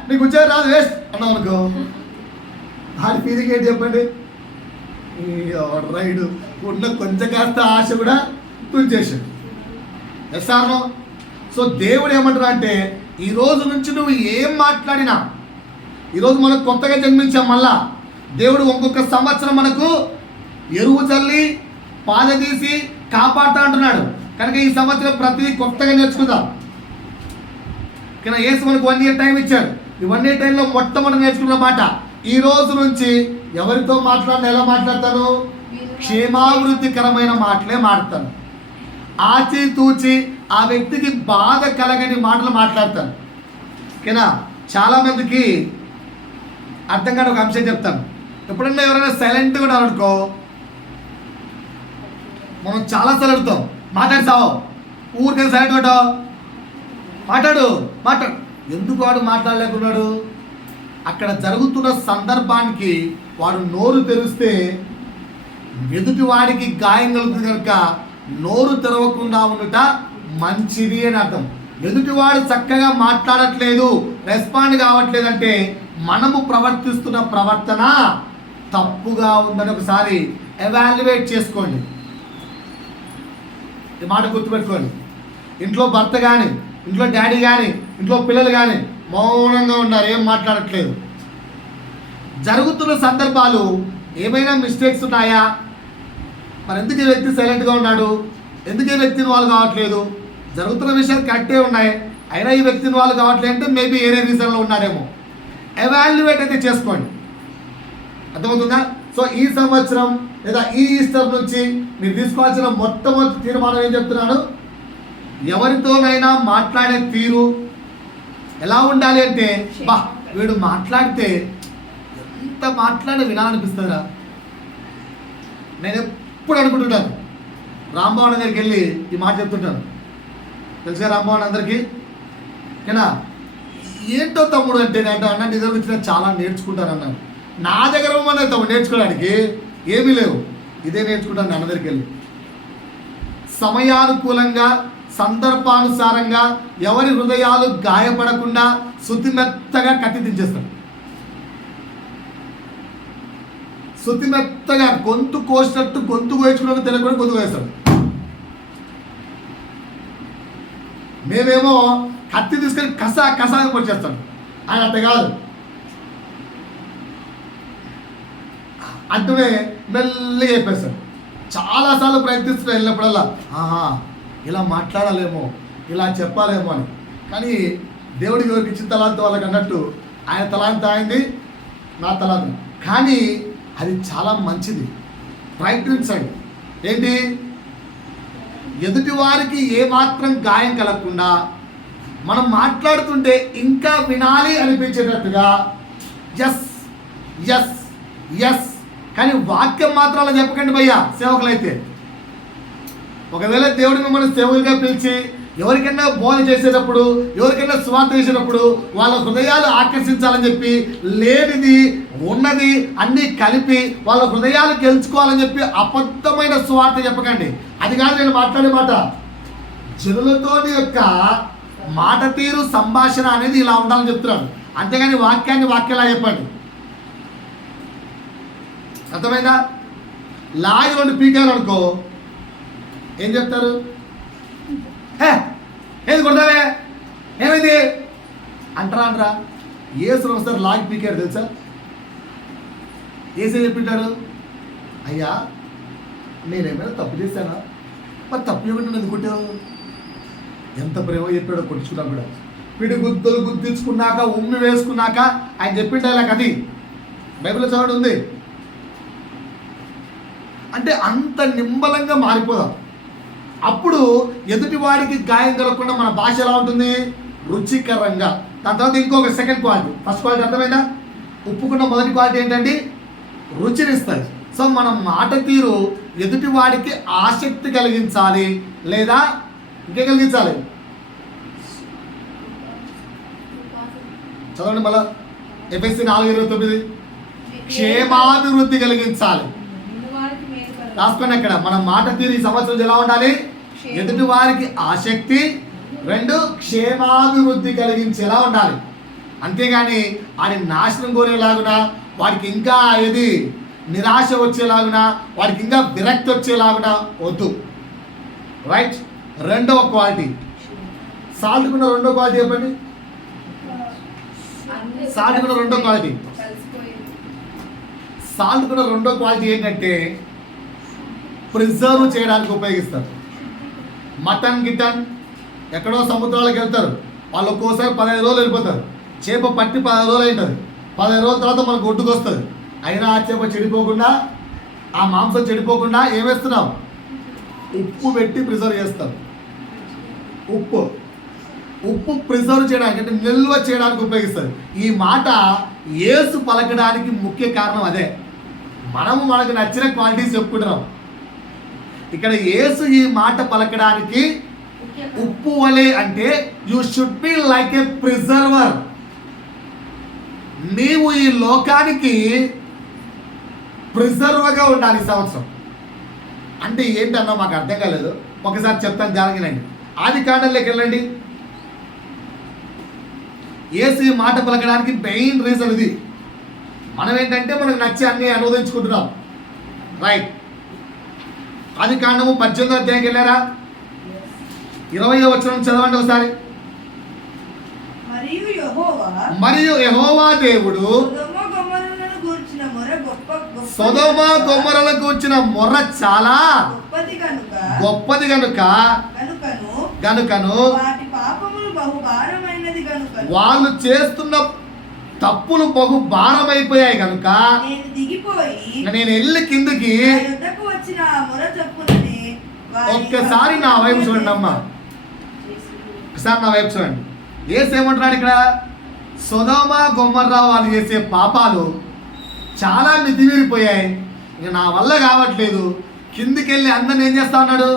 నీకు ఉద్యోగం రాదు వేస్ట్ అన్నాం అనుకో, దాని ఫీలింగ్ ఏంటి చెప్పండి? రైడు ఉన్న కొంచెం కాస్త ఆశ కూడా తుంచేసాడు. ఎస్ సార్నో. సో దేవుడు ఏమంటారు అంటే, ఈ రోజు నుంచి నువ్వు ఏం మాట్లాడినా, ఈరోజు మనం కొత్తగా జన్మించాం, మళ్ళా దేవుడు ఇంకొక సంవత్సరం మనకు ఎరువు చల్లి పాద తీసి కాపాడుతా అంటున్నాడు. కనుక ఈ సంవత్సరం ప్రతిదీ కొత్తగా నేర్చుకుందాం. కానీ యేసు మనకు 1 year టైం ఇచ్చాడు. ఈ 1 year టైంలో మొట్టమొదటి నేర్చుకున్న మాట, ఈ రోజు నుంచి ఎవరితో మాట్లాడినా ఎలా మాట్లాడతాను? క్షేమాభివృద్ధికరమైన మాటలే మాట్లాడతాను. ఆచితూచి ఆ వ్యక్తికి బాధ కలగని మాటలు మాట్లాడతాను. ఓకేనా? చాలామందికి అర్థం కాని ఒక అంశం చెప్తాను. ఎప్పుడన్నా ఎవరైనా సైలెంట్గా ఉన్నారు అనుకో, మనం చాలాసార్లు అడుగుతాం, మాట్లాడతావు, ఊరికే సైలెంట్ ఉంటావు, మాట్లాడు. ఎందుకు వాడు మాట్లాడలేకున్నాడు? అక్కడ జరుగుతున్న సందర్భానికి వాడు నోరు తెరిస్తే ఎదుటి వాడికి గాయం కలుగుతుంది. కనుక నోరు తెరవకుండా ఉండట మంచిది అని అర్థం. ఎదుటివాడు చక్కగా మాట్లాడట్లేదు, రెస్పాండ్ కావట్లేదు అంటే మనము ప్రవర్తిస్తున్న ప్రవర్తన తప్పుగా ఉందని ఒకసారి ఎవాల్యుయేట్ చేసుకోండి. ఈ మాట గుర్తుపెట్టుకోండి. ఇంట్లో భర్త కానీ, ఇంట్లో డాడీ కానీ, ఇంట్లో పిల్లలు కానీ మౌనంగా ఉన్నారు, ఏం మాట్లాడట్లేదు. జరుగుతున్న సందర్భాలు ఏమైనా మిస్టేక్స్ ఉన్నాయా? మరి ఎందుకు ఈ వ్యక్తి సైలెంట్గా ఉన్నాడు? ఎందుకు ఈ వ్యక్తిని వాళ్ళు కావట్లేదు? జరుగుతున్న విషయాలు కరెక్టే ఉన్నాయి, అయినా ఈ వ్యక్తిని వాళ్ళు కావట్లేదు అంటే మేబీ ఏరే రీజన్లో ఉన్నాడేమో. ఎవాల్యుయేట్ అయితే చేసుకోండి. అర్థమవుతుందా? సో ఈ సంవత్సరం లేదా ఈ ఈస్టర్ నుంచి మీరు తీసుకోవాల్సిన మొట్టమొదటి తీర్మానం ఏం చెప్తున్నాను? ఎవరితోనైనా మాట్లాడే తీరు ఎలా ఉండాలి అంటే, బా వీడు మాట్లాడితే ఎంత మాట్లాడి వినాలనిపిస్తుందా? నేను ఎప్పుడు అనుకుంటుంటాను, రాంభవన్ దగ్గరికి వెళ్ళి ఈ మాట చెప్తుంటాను. తెలుసుగా రాంభవన్ అందరికీ? ఓకేనా? ఏంటో తమ్ముడు అంటే అన్న నీ దగ్గర నుంచి చాలా నేర్చుకుంటాను అన్నాను. నా దగ్గర మన తమ్ముడు నేర్చుకోవడానికి ఏమీ లేవు, ఇదే నేర్చుకుంటాను నాన్న దగ్గరికి వెళ్ళి. సమయానుకూలంగా సందర్భానుసారంగా ఎవరి హృదయాలు గాయపడకుండా శుతిమెత్తగా కత్తి దించేస్తాడు. శుతిమెత్తగా గొంతు కోసినట్టు గొంతు కోయించుకున్నట్టు తెలియకుండా గొంతు కోస్తాడు. మేమేమో కత్తి తీసుకొని కసాగా పొడిచేస్తాడు. ఆయన అంత కాదు, అంటూనే మెల్లగా చెప్పేస్తాడు. చాలాసార్లు ప్రయత్నిస్తూ వెళ్ళినప్పుడల్లా ఇలా మాట్లాడాలేమో, ఇలా చెప్పాలేమో అని. కానీ దేవుడికి ఎవరికి ఇచ్చిన తలాంత వాళ్ళకి అన్నట్టు ఆయన తలాంత అయింది, నా తలాంత. కానీ అది చాలా మంచిది. ప్రయత్నించండి. ఏంటి? ఎదుటి వారికి ఏమాత్రం గాయం కలగకుండా మనం మాట్లాడుతుంటే ఇంకా వినాలి అనిపించేటట్టుగా ఎస్ ఎస్ ఎస్, కానీ వాక్యం మాత్రం అలా చెప్పకండి భయ్యా సేవకులైతే. ఒకవేళ దేవుడు మిమ్మల్ని సేవకులుగా పిలిచి ఎవరికైనా బోధ చేసేటప్పుడు, ఎవరికైనా స్వార్థ చేసేటప్పుడు వాళ్ళ హృదయాలు ఆకర్షించాలని చెప్పి లేనిది ఉన్నది అన్నీ కలిపి వాళ్ళ హృదయాలు గెలుచుకోవాలని చెప్పి అబద్ధమైన స్వార్థ చెప్పకండి. అది కాదు నేను మాట్లాడే మాట. జనులతోని యొక్క మాట తీరు, సంభాషణ అనేది ఇలా ఉండాలని చెప్తున్నాను. అంతేగాని వాక్యాన్ని వాక్యలా చెప్పండి. అర్థమైందా? లాగి 2 పీకారు అనుకో, ఏం చెప్తారు? ఏది కొడతావే, ఏమైంది అంటారా? ఏసు ఒకసారి లాగి పీకారు తెలుసా? ఏసే చెప్పింటారు, అయ్యా నేనేమైనా తప్పు చేశానా? మరి తప్పు ఏమిటి ఎందుకుంటావు? ఎంత ప్రేమ చెప్పాడో కొట్టించుకున్నా కూడా. పిడి గుద్దులు గుద్దించుకున్నాక ఉమ్మి వేసుకున్నాక ఆయన చెప్పిండే ఇలా కది బైబిల్లో చదవడం ఉంది. అంటే అంత నింబలంగా మారిపోదాం. అప్పుడు ఎదుటివాడికి గాయం కలగకుండా మన భాష ఎలా ఉంటుంది? రుచికరంగా. దాని తర్వాత ఇంకొక సెకండ్ క్వాలిటీ. ఫస్ట్ క్వాలిటీ అర్థమైందా? ఉప్పుకున్న మొదటి క్వాలిటీ ఏంటండి? రుచినిస్తుంది. సో మన మాట తీరు ఎదుటివాడికి ఆసక్తి కలిగించాలి, లేదా ఇంకే కలిగించాలి. చదవండి మళ్ళా. ఎఫ్ఎస్సి 4:29. క్షేమాభివృద్ధి కలిగించాలి. రాసుకుని అక్కడ మన మాట తీరు ఈ సంవత్సరం ఎలా ఉండాలి? ఎదుటి వారికి ఆసక్తి, 2 క్షేమాభివృద్ధి కలిగించేలా ఉండాలి. అంతేగాని వాడి నాశనం కోరేలాగునా, వాడికి ఇంకా ఏది నిరాశ వచ్చేలాగునా, వాడికి ఇంకా విరక్తి వచ్చేలాగునా వద్దు. రైట్. రెండవ క్వాలిటీ, సాల్ట్ కూడా రెండో క్వాలిటీ చెప్పండి. సాల్ట్ కూడా రెండో క్వాలిటీ. సాల్ట్ కూడా రెండో క్వాలిటీ ఏంటంటే ప్రిజర్వ్ చేయడానికి ఉపయోగిస్తారు. మటన్ గిటన్ ఎక్కడో సముద్రాలకు వెళ్తారు, వాళ్ళు ఒక్కోసారి 15 రోజులు వెళ్ళిపోతారు. చేప పట్టి 15 రోజులు అవుతుంది. 15 రోజుల తర్వాత మనకు ఒడ్డుకు వస్తుంది. అయినా ఆ చేప చెడిపోకుండా, ఆ మాంసం చెడిపోకుండా ఏమేస్తున్నాం? ఉప్పు పెట్టి ప్రిజర్వ్ చేస్తారు. ఉప్పు ప్రిజర్వ్ చేయడానికి అంటే నిల్వ చేయడానికి ఉపయోగిస్తారు. ఈ మాట యేసు పలకడానికి ముఖ్య కారణం అదే. మనకు నచ్చిన క్వాలిటీస్ చెప్పుకుంటున్నాం. ఇక్కడ యేసు ఈ మాట పలకడానికి ఉప్పు వలె అంటే you should be like A preserver. నీవు ఈ లోకానికి ప్రిజర్వర్గా ఉండాలి ఈ సంవత్సరం. అంటే ఏంటన్నా మాకు అర్థం కాలేదు, ఒకసారి చెప్తాను జాగ్రత్తగా. ఆదికాండంలోకి వెళ్ళండి. యేసు ఈ మాట పలకడానికి మెయిన్ రీజన్ ఇది. మనం ఏంటంటే మనకు నచ్చి అన్ని అనువదించుకుంటున్నాం. రైట్. ఆదికాండము 18వ అధ్యాయంకి వెళ్ళారా? 20వ వచనం చదవండి ఒకసారి. మరియు యెహోవా దేవుడు సొదొమ గొమొర్రాలను గూర్చిన మొర్ర చాలా గొప్పది గనుకను వాళ్ళు చేస్తున్న తప్పులు బహు భారమైపోయాయి కనుక నేను వెళ్ళి కిందికి. ఒక్కసారి నా వైపు చూడండి అమ్మా, ఒకసారి నా వైపు చూడండి. ఏమంటున్నాడు ఇక్కడ? సొదొమ గొమొర్రా వాళ్ళు చేసే పాపాలు చాలా మితిమీరిపోయాయి, ఇక నా వల్ల కావట్లేదు, కిందికి వెళ్ళి అందరిని ఏం చేస్తా ఉన్నాడు?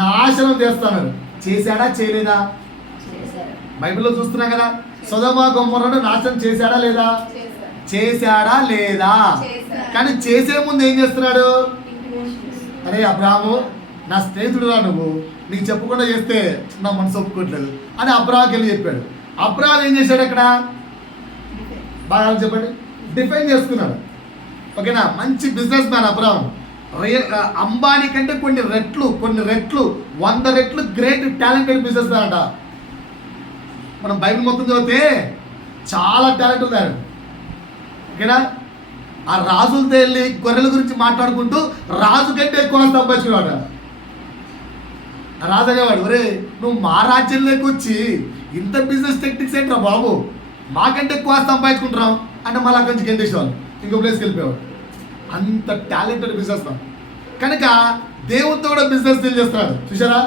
నాశనం చేస్తున్నాడు. చేశాడా చేయలేదా? బైబిల్లో చూస్తున్నాం కదా. సొదొమ గొమొర్రాను నాశనం చేశాడా లేదా? చేశాడా లేదా? కానీ చేసే ముందు ఏం చేస్తున్నాడు? అరే అబ్రాహాము, నా స్నేహితుడు రా, నువ్వు నీకు చెప్పకుండా చేస్తే నా మనసు ఒప్పుకోవట్లేదు అని అబ్రాహాంకి వెళ్ళి చెప్పాడు. అబ్రాహాం ఏం చేశాడు అక్కడ? బాగా చెప్పండి. డిఫైన్ చేసుకున్నాడు. ఓకేనా? మంచి బిజినెస్ మ్యాన్ అబ్రాహాం. అంబానీ కంటే కొన్ని రెట్లు 100 రెట్లు గ్రేట్ టాలెంటెడ్ బిజినెస్ మ్యాన్ అంట. మనం బైబిల్ మొత్తం చదివితే చాలా టాలెంట్ ఉంది ఆయన. ఓకేనా? ఆ రాజులతో వెళ్ళి గొర్రెల గురించి మాట్లాడుకుంటూ రాజు కంటే ఎక్కువ సంపాదించుకున్నాడు. రాజు అనేవాడు, ఒరే నువ్వు మా రాజ్యంలోకి వచ్చి ఇంత బిజినెస్ టెక్నిక్స్ ఏంట్రా బాబు, మాకంటే ఎక్కువ సంపాదించుకుంటున్నాం అంటే మళ్ళీ అక్కడి నుంచి గెంటేసేవాళ్ళు, ఇంకో ప్లేస్కి వెళ్ళిపోయేవాడు. అంత టాలెంటెడ్ బిజినెస్ మ్యాన్ కనుక దేవుడితో కూడా బిజినెస్ డీల్ చేస్తున్నాడు. చూసారా?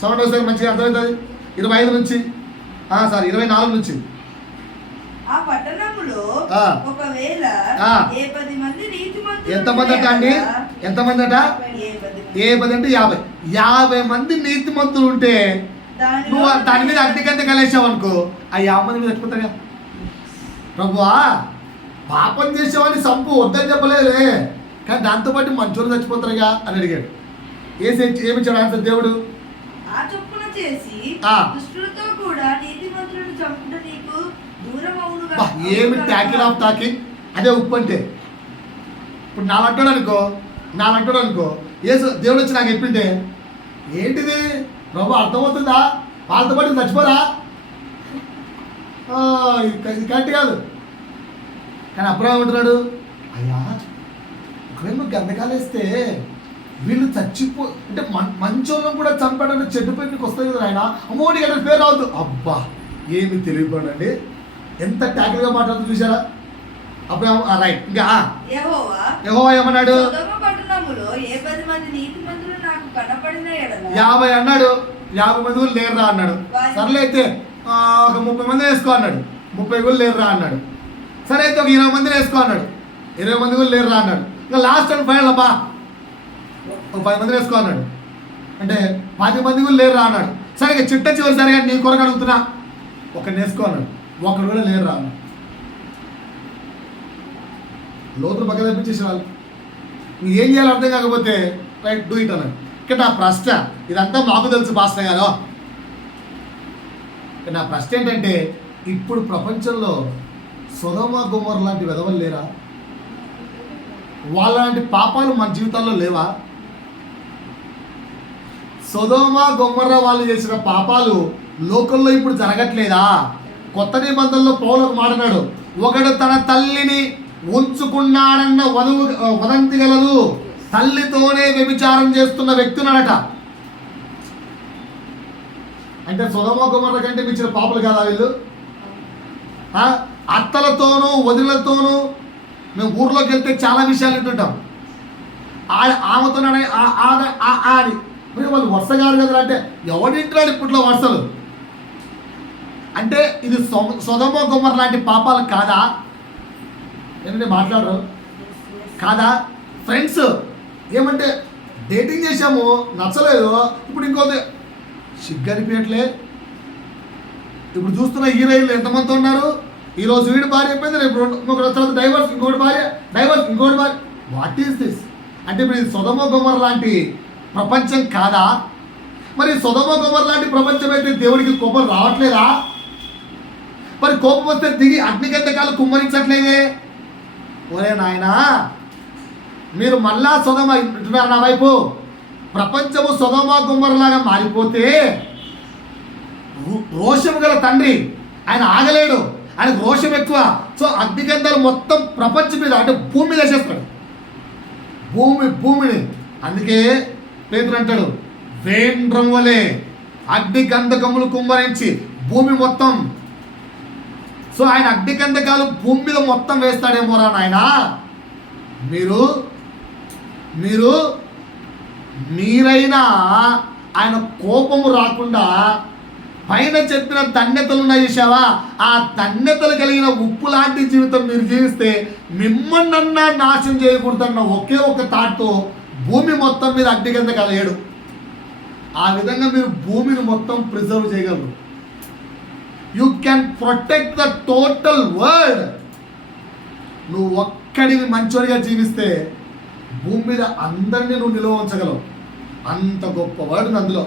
సౌండ్ ఒకసారి మంచిగా అర్థమవుతుంది. 25 నుంచి 24 నుంచి. ఎంతమంది అట అండి? ఎంతమంది అట? 10 అంటే 50 మంది నీతిమంతులు ఉంటే నువ్వు దాని మీద అగ్నికంటే కలిసావు అనుకో, ఆ 50 మంది మీద చచ్చిపోతాడుగా. ప్రభువా, పాపం చేసేవాడిని సంపు వద్దని చెప్పలేదే, కానీ దాంతోపాటు మంచోళ్ళు చచ్చిపోతారుగా అని అడిగాడు. ఏమిచ్చాడు ఆన్సర్ దేవుడు? ఏమి ట్యాకిల్ ఆఫ్ టాకింగ్, అదే ఉప్పు అంటే. ఇప్పుడు నాలంటాడు అనుకో దేవుడు వచ్చి నాకు చెప్పింటే ఏంటిది ప్రభు అర్థమవుతుందా? వాళ్ళతో పాటు చచ్చిపోరా? ఇది కరెక్ట్ కాదు. కానీ అబ్రాహాం అంటున్నాడు, అయ్యా ఒకవేళ నువ్వు గంధకాలేస్తే వీళ్ళు అంటే మంచోళ్ళను కూడా చంపాడని చెడ్డు పేరుకి వస్తాయి కదా ఆయన, అమ్మోడి గంట పేరు రావద్దు. అబ్బా ఏమి తెలియకపోండి, ఎంత ట్యాకిల్గా మాట్లాడుతూ చూసారా అబ్రాహాం. రైట్. ఇంకా యెహోవా ఏమన్నాడు? 50 అన్నాడు. 50 మంది కూడా లేరురా అన్నాడు. సర్లే అయితే ఒక 30 మందిని వేసుకో అన్నాడు. 30 కూడా లేరురా అన్నాడు. సరే అయితే ఒక 20 మందిని వేసుకో అన్నాడు. 20 మంది కూడా లేరురా అన్నాడు. ఇంకా లాస్ట్ అండ్ ఫైనల్ అబ్బా ఒక 10 మందిని వేసుకో అన్నాడు. అంటే 10 మంది కూడా లేరురా అన్నాడు. సరే ఇక చిట్ట చివరి సరిగా నీ కొరకు అడుగుతున్నా, ఒకరిని వేసుకో అన్నాడు. ఒకడు కూడా లేరురా అన్నాడు. లోతులు పక్క తప్పించేసే వాళ్ళు. ఏం చేయాలో అర్థం కాకపోతే రైట్ డూ ఇట్ అన్నాడు. ఇక్కడ నా ప్రశ్న, ఇదంతా మాకు తెలుసు పాస్టర్ గారు. ఇక్కడ నా ప్రశ్న ఏంటంటే, ఇప్పుడు ప్రపంచంలో సొదొమ గొమొర్రా లాంటి వెధవలు లేరా? వాళ్ళలాంటి పాపాలు మన జీవితాల్లో లేవా? సొదొమ గొమొర్రా వాళ్ళు చేసిన పాపాలు లోకంలో ఇప్పుడు జరగట్లేదా? కొత్త నిబంధనలో పౌలు ఒక మాట అన్నాడు, ఒకడు తన తల్లిని ఉంచుకున్నాడన్న వదంతి గలదు, తల్లితోనే వ్యభిచారం చేస్తున్న వ్యక్తునడట. అంటే సొదొమ గొమొర్రా కంటే మించిన పాపలు కాదా వీళ్ళు? అత్తలతోనూ వదిలతోనూ మేము ఊర్లోకి వెళ్తే చాలా విషయాలు వింటుంటాం. ఆమెతో ఆడి మీరు వాళ్ళు వరుస గారు కదా అంటే ఎవడింటున్నాడు ఇప్పట్లో వరుసలు? అంటే ఇది సొదొమ గొమొర్రా లాంటి పాపాలు కాదా? ఏంటంటే మాట్లాడరు కాదా? ఫ్రెండ్స్ ఏమంటే డేటింగ్ చేసాము, నచ్చలేదు, ఇప్పుడు ఇంకోటి సిగ్గనిపించట్లే. ఇప్పుడు చూస్తున్న హీరోయిన్లు ఎంతమంది ఉన్నారు? ఈరోజు వీడి భార్య అయిపోయింది, రేపు ఇంకొకటి తర్వాత డైవర్స్, ఇంకోటి భార్య డైవర్స్, ఇంకోటి భార్య. What is this? అంటే ఇప్పుడు ఇది సొదొమ గొమొర్రా లాంటి ప్రపంచం కాదా? మరి సొదొమ గొమొర్రా లాంటి ప్రపంచం అయితే దేవుడికి కోపం రావట్లేదా? మరి కోపం వస్తే దిగి అగ్నిగంధకాలు కుమ్మరించట్లేదే? ఒరే నాయనా, మీరు మళ్ళా సొదొమ ఇంటున్నారు నా వైపు. ప్రపంచము సొదొమ గొమొర్రా లాగా మారిపోతే రోషము గల తండ్రి ఆయన ఆగలేడు, ఆయనకు రోషం ఎక్కువ. సో అగ్నిగంధాలు మొత్తం ప్రపంచం మీద అంటే భూమి మీద వేసేస్తాడు, భూమిని. అందుకే పేతురు అంటాడు, వేండ్రం వలె అగ్నిగంధకములు కుమ్మరించి భూమి మొత్తం. సో ఆయన అగ్నిగంధకాలు భూమి మీద మొత్తం వేస్తాడేమోరా నాయన. మీరైనా ఆయన కోపము రాకుండా పైన చెప్పిన ధన్యతలు ఉన్నాయి చూసావా, ఆ ధన్యతలు కలిగిన ఉప్పు లాంటి జీవితం మీరు జీవిస్తే మిమ్మల్నన్నా నాశనం చేయకూడదన్న ఒకే ఒక థాట్తో భూమి మొత్తం మీద అగ్నిగంధకాలు వేయడు. ఆ విధంగా మీరు భూమిని మొత్తం ప్రిజర్వ్ చేయగలరు. You can protect the total world. నువ్వు ఒక్కడివి మంచోడిగా జీవిస్తే భూమి మీద అందరినీ నువ్వు నిలువ ఉంచగలవు. అంత గొప్ప వర్డ్ అందులో.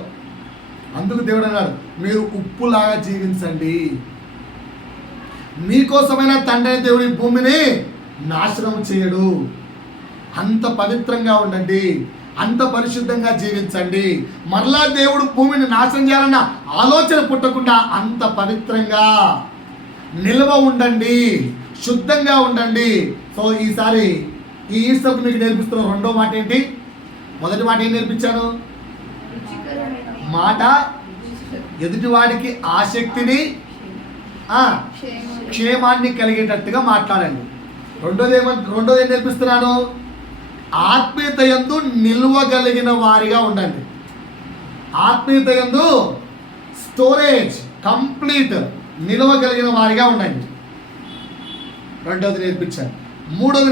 అందుకు దేవుడు అన్నాడు, మీరు ఉప్పులాగా జీవించండి. మీకోసమైన తండ్రి దేవుడి భూమిని నాశనం చేయడు. అంత పవిత్రంగా ఉండండి, అంత పరిశుద్ధంగా జీవించండి. మరలా దేవుడు భూమిని నాశనం చేయాలన్న ఆలోచన పుట్టకుండా అంత పవిత్రంగా నిల్వ ఉండండి, శుద్ధంగా ఉండండి. సో ఈసారి ఈ ఈస్టర్కి మీకు నేర్పిస్తున్న రెండో మాట ఏంటి? మొదటి మాట ఏం నేర్పించాను? మాట ఎదుటివాడికి ఆసక్తిని క్షేమాన్ని కలిగేటట్టుగా మాట్లాడండి. రెండోది ఏం నేర్పిస్తున్నాను? ఆత్మీయత యందు నిల్వగలిగిన వారిగా ఉండండి. ఆత్మీయత యందు స్టోరేజ్ కంప్లీట్ నిల్వగలిగిన వారిగా ఉండండి. రెండోది నేర్పించాను. మూడోది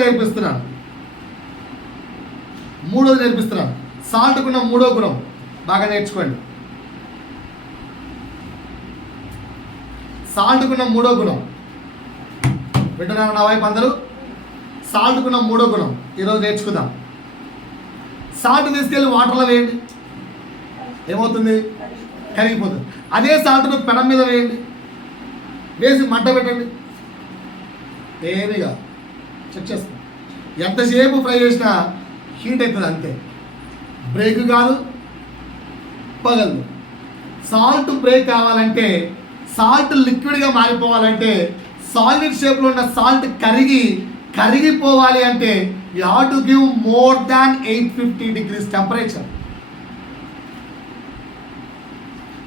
నేర్పిస్తున్నాను. సాల్ట్కున్న మూడో గుణం బాగా నేర్చుకోండి. సాల్ట్కున్న మూడో గుణం వింటున్నాను నా వైపు అందరూ. సాల్ట్కున్న మూడో గుణం ఈరోజు నేర్చుకుందాం. సాల్ట్ తీసుకెళ్ళి వాటర్లో వేయండి, ఏమవుతుంది? కరిగిపోతుంది. అదే సాల్ట్ను పెనం మీద వేయండి, వేసి మంట పెట్టండి, ఏమిగా చెక్ చేస్తాం. ఎంతసేపు ఫ్రై చేసినా హీట్ అవుతుంది అంతే, బ్రేక్ కాదు, పగలదు. సాల్ట్ బ్రేక్ కావాలంటే, సాల్ట్ లిక్విడ్గా మారిపోవాలంటే, సాలిడ్ షేప్లో ఉన్న సాల్ట్ కరిగిపోవాలి అంటే you have to give more than 850 degrees temperature.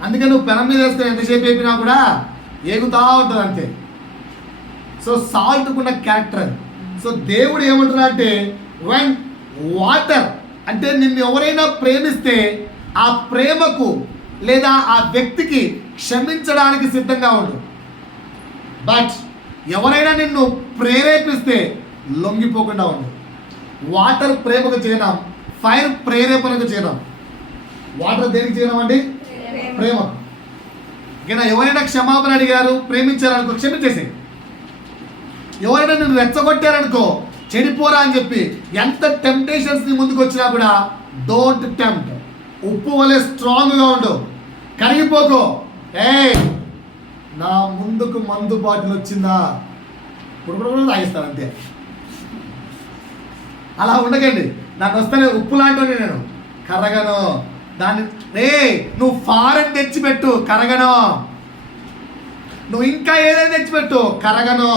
అందుకే నువ్వు పెనం మీద వేస్తే ఎంతసేపు వేపినా కూడా ఏగుతూ ఉంటుంది అంతే. So సాల్ట్కున్న character. సో దేవుడు ఏమంటున్నా అంటే, వెన్ వాటర్ అంటే నిన్ను ఎవరైనా ప్రేమిస్తే ఆ ప్రేమకు లేదా ఆ వ్యక్తికి క్షమించడానికి సిద్ధంగా ఉండు. బట్ ఎవరైనా నిన్ను ప్రేరేపిస్తే లొంగిపోకుండా ఉండు. వాటర్ ప్రేమకు చేయడం, ఫైర్ ప్రేరేపణకు చేయడం. వాటర్ దేనికి చేయడం అండి? ప్రేమ. ఇంకా ఎవరైనా క్షమాపణ అడిగారు, ప్రేమించారనుకో, క్షమించేసే. ఎవరైనా నిన్ను రెచ్చగొట్టారనుకో, చెడిపోరా అని చెప్పి ఎంత టెంప్టేషన్స్ నీ ముందుకు వచ్చినా కూడా డోంట్ టెంప్ట్. ఉప్పు వలె స్ట్రాంగ్గా ఉండు, కరిగిపోకు. నా ముందుకు మందు బాటిల్ వచ్చిందా ఇప్పుడు తాగిస్తాను అంతే. అలా ఉండకండి. నాకు వస్తేనే ఉప్పు లాంటివని నేను కరగను. దాన్ని నువ్వు ఫారెన్ తెచ్చిపెట్టు, కరగను. నువ్వు ఇంకా ఏదైనా తెచ్చిపెట్టు, కరగను.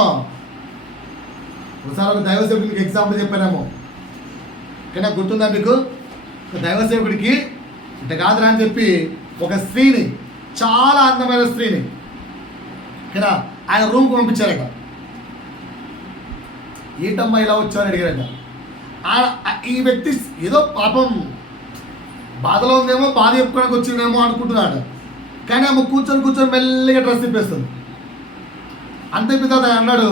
ఒకసారి ఒక దైవ సేవకుడికి ఎగ్జాంపుల్ చెప్పానేమో, కానీ గుర్తుందా మీకు? ఒక దైవ సేవకుడికి ఇంత కాదురా అని చెప్పి ఒక స్త్రీని, చాలా అందమైన స్త్రీని ఇక్కడ ఆయన రూమ్కి పంపించారట. ఏంటమ్మా ఇలా వచ్చారని అడిగారట. ఈ వ్యక్తి ఏదో పాపం బాధలో ఉందేమో, బాధ చెప్పుకోవడానికి వచ్చిందేమో అనుకుంటున్నాడు. కానీ ఆమె కూర్చొని మెల్లిగా డ్రెస్ తిప్పేస్తుంది. అంతే పితా అన్నాడు,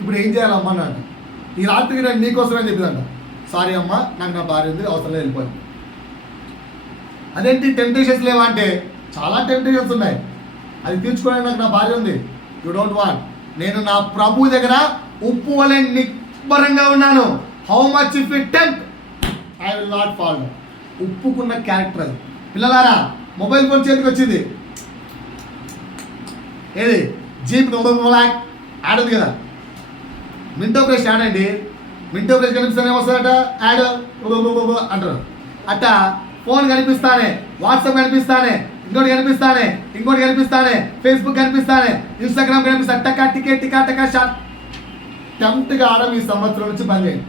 ఇప్పుడు ఏం చేయాలమ్మా అన్నాడు. ఈ రాత్రికి నేను నీకోసమే చెప్పిందంట. సారీ అమ్మా, నాకు నా భార్య ఉంది, అవసరం లేదు, వెళ్ళిపోయింది. అదేంటి టెంప్టేషన్స్ లేవా అంటే, చాలా టెంప్టేషన్స్ ఉన్నాయి. అది తీర్చుకోవడానికి నాకు నా భార్య ఉంది. You don't want. నేను నా ప్రభు దగ్గర ఉప్పు వలె నిబ్బరంగా ఉన్నాను. How much if it tempt I will not follow. ఉప్పుకున్న క్యారెక్టర్ అది. పిల్లలారా, మొబైల్ ఫోన్ చేతికి వచ్చింది, ఏది జీప్ యాడ్ ఉంది కదా, మింటో ఫ్రెష్ యాడ్ అండి. మింటో ఫ్రెష్ కనిపిస్తానే ఏమొస్తుందట, యాడ్ అంటారు. అట్ట ఫోన్ కనిపిస్తానే, వాట్సాప్ కనిపిస్తానే, ఇంకోటి కనిపిస్తానే, ఫేస్బుక్ కనిపిస్తానే, ఇన్స్టాగ్రామ్ కనిపిస్తా, టకా టికా షాట్. టెంప్ట్ కావడం ఈ సంవత్సరం నుంచి బంద్ చేయండి.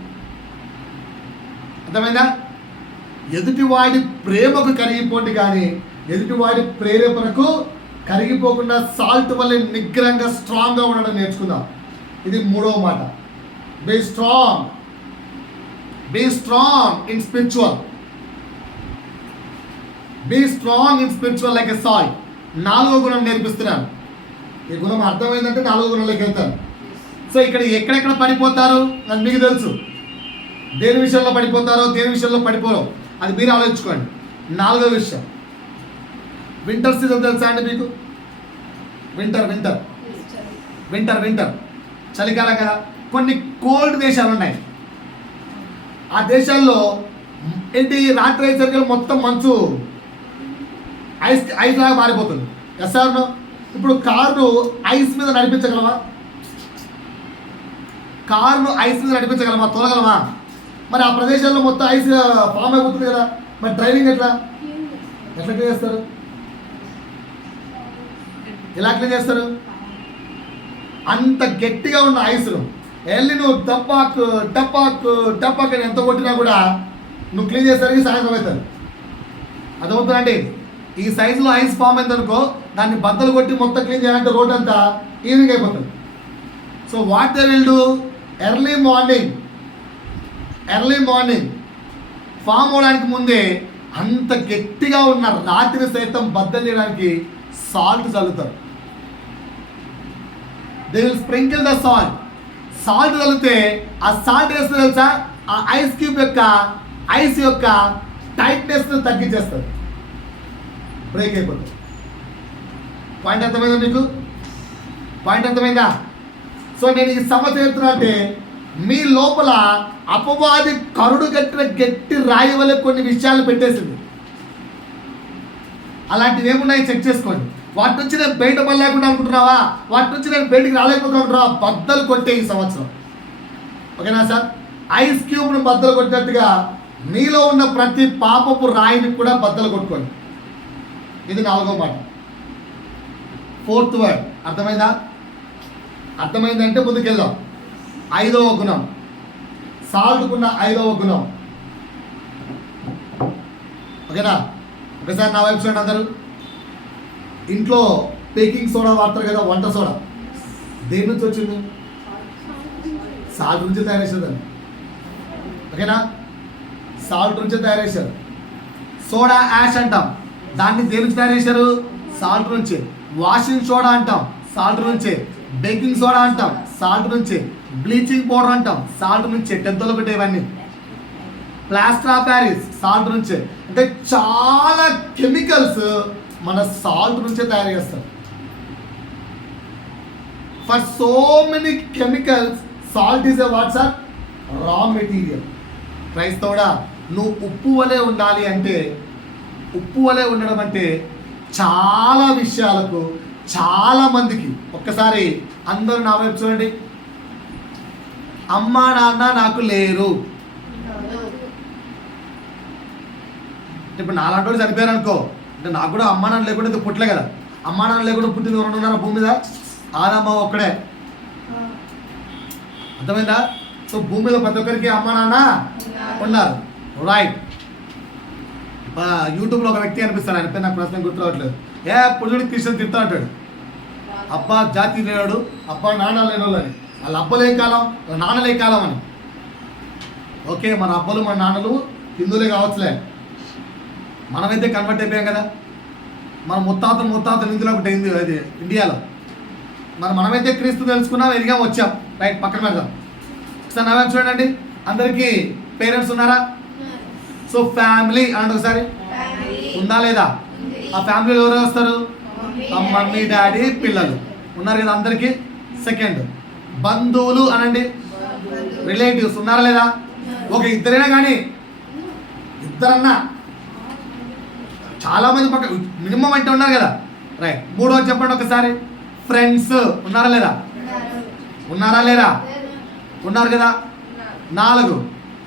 అర్థమైందా? ఎదుటివాడి ప్రేమకు కరిగిపోండి, కానీ ఎదుటివాడి ప్రేరేపణకు కరిగిపోకుండా సాల్ట్ వల్ల నిగ్రహంగా స్ట్రాంగ్గా ఉండడం నేర్చుకుందాం. ఇది మూడవ మాట. Be strong in spiritual. Be strong in spiritual like a salt. 4వ గుణం నేర్పిస్తున్నాను. ఈ గుణం అర్థమైందంటే 4వ గుణంలోకి వెళ్తాను. సో ఇక్కడ ఎక్కడెక్కడ పడిపోతారు అది మీకు తెలుసు. దేని విషయంలో పడిపోతారో, దేని విషయంలో పడిపోరో అది మీరు ఆలోచించుకోండి. 4వ విషయం, వింటర్ సీజన్ తెలుసా అండి మీకు? వింటర్ చలికాలం కదా. కొన్ని కోల్డ్ దేశాలు ఉన్నాయి. ఆ దేశాల్లో ఏంటి, రాత్రి అయ్యేసరికి మొత్తం మంచు ఐస్ లాగా మారిపోతుంది. ఎస్ఆర్నో? ఇప్పుడు కారును ఐస్ మీద నడిపించగలమా? తోలగలమా? మరి ఆ ప్రదేశాల్లో మొత్తం ఐస్ ఫామ్ అయిపోతుంది కదా. మరి డ్రైవింగ్ ఎట్లా క్లీన్ చేస్తారు? ఎలా క్లీన్ చేస్తారు? అంత గట్టిగా ఉన్న ఐస్ను వెళ్ళి నువ్వు టపాక్ అని ఎంత కొట్టినా కూడా నువ్వు క్లీన్ చేసేసరికి సాయంత్రం అవుతుంది. అర్థమవుతుందండి? ఈ సైజులో ఐస్ ఫామ్ అయిందనుకో, దాన్ని బద్దలు కొట్టి మొత్తం క్లీన్ చేయాలంటే రోడ్ అంతా ఈవినింగ్ అయిపోతుంది. So what they will do, early morning form అవడానికి ముందే అంత గట్టిగా ఉన్న రాత్రి సైతం బద్దలు చేయడానికి సాల్ట్ చల్లుతారు. They will sprinkle the salt చల్లితే ఆ సాల్ట్ వేస్తే తెలుసా, ఆ ఐస్ యొక్క టైట్నెస్ తగ్గించేస్తారు, బ్రేక్ అయిపోతుంది. పాయింట్ అర్థమైందా మీకు? సో నేను ఈ సమస్య చెప్తున్నా అంటే, మీ లోపల అపవాది కరుడు కట్టిన గట్టి రాయి వల్ల కొన్ని విషయాలు పెట్టేసింది. అలాంటివి ఏమున్నాయి చెక్ చేసుకోండి. వాటి నుంచి నేను బయట పడలేకుండా అనుకుంటున్నావా? వాటి నుంచి నేను బయటికి రాలేకపోతున్నావా? బద్దలు కొట్టే ఈ సంవత్సరం. ఓకేనా సార్? ఐస్ క్యూబ్ను బద్దలు కొట్టినట్టుగా మీలో ఉన్న ప్రతి పాపపు రాయిని కూడా బద్దలు కొట్టుకోండి. ఇది 4వ మాట. 4th వర్డ్ అర్థమైందంటే ముందుకెళ్దాం. 5వ గుణం, సాల్ట్కున్న 5వ గుణం. ఓకేనా? ఒకసారి నా వైపు చూడండి అందరూ. ఇంట్లో బేకింగ్ సోడా వాడతారు కదా, వంట సోడా. దేని నుంచి వచ్చింది? సాల్ట్ నుంచి తయారు చేసేదాన్ని. ఓకేనా? సాల్ట్ నుంచి తయారు చేశారు. సోడా యాష్ అంటాం, దాన్ని దేని నుంచి తయారు చేశారు? సాల్ట్ నుంచి. వాషింగ్ సోడా అంటాం, సాల్ట్ నుంచి. బేకింగ్ సోడా అంటాం, సాల్ట్ నుంచి. బ్లీచింగ్ పౌడర్ అంటాం, సాల్ట్ నుంచి. టెంతలో పెట్టేవన్నీ. ప్లాస్టర్ ఆఫ్ ప్యారిస్, సాల్ట్ నుంచి. అంటే చాలా కెమికల్స్ మన సాల్ట్ నుంచే తయారు చేస్తారు. For so many chemicals salt is a what sir? Raw material. క్రైస్తవుడా, నువ్వు ఉప్పు వలె ఉండాలి అంటే, ఉప్పు వలె ఉండడం అంటే చాలా విషయాలకు, చాలా మందికి. ఒక్కసారి అందరూ నా వైపు చూడండి. అమ్మా నాన్న నాకు లేరు. ఇప్పుడు నాలాంటి వాళ్ళు చనిపోయారు అనుకో, అంటే నాకు కూడా అమ్మా నాన్న లేకుండా పుట్టలే కదా. అమ్మా నాన్న లేకుండా పుట్టింది ఎవరు ఉన్నారా భూమి మీద? ఆదమ్మ ఒక్కడే. అర్థమైందా? సో భూమి మీద ప్రతి ఒక్కరికి అమ్మా నాన్న ఉన్నారు. రైట్. యూట్యూబ్లో ఒక వ్యక్తి అనిపిస్తాడు, ఆయన పేరు నాకు ప్రశ్న గుర్తు రావట్లేదు. ఎప్పుడు చూడు క్రిస్టియన్ తింటా అంటాడు. అబ్బా జాతి లేనాడు, అబ్బా నాన్న లేనోళ్ళు అని. వాళ్ళ అబ్బలే కాలం, నాన్నలే కాలం అని. ఓకే, మన అబ్బలు మన నాన్నలు హిందువులే కావచ్చులే, మనమైతే కన్వర్ట్ అయిపోయాం కదా. మన ముత్తాతలు హిందువులో ఒకటి అయింది అది ఇండియాలో. మనమైతే క్రీస్తు తెలుసుకున్నాం, ఎదిగా వచ్చాం. రైట్, పక్కన పెడదాం. సార్ నవ్వేం చూడండి. అందరికీ పేరెంట్స్ ఉన్నారా? సో ఫ్యామిలీ అనండి ఒకసారి. ఉందా లేదా? ఆ ఫ్యామిలీలో ఎవరు వస్తారు? మమ్మీ డాడీ పిల్లలు ఉన్నారు కదా అందరికీ. సెకండ్, బంధువులు అనండి. రిలేటివ్స్ ఉన్నారా లేదా? ఒక ఇద్దరైనా కానీ, ఇద్దరన్నా, చాలా మంది పక్క మినిమం అంటే ఉన్నారు కదా. రైట్. మూడోది చెప్పండి ఒకసారి. ఫ్రెండ్స్ ఉన్నారా లేదా? ఉన్నారా లేరా? ఉన్నారు కదా. 4,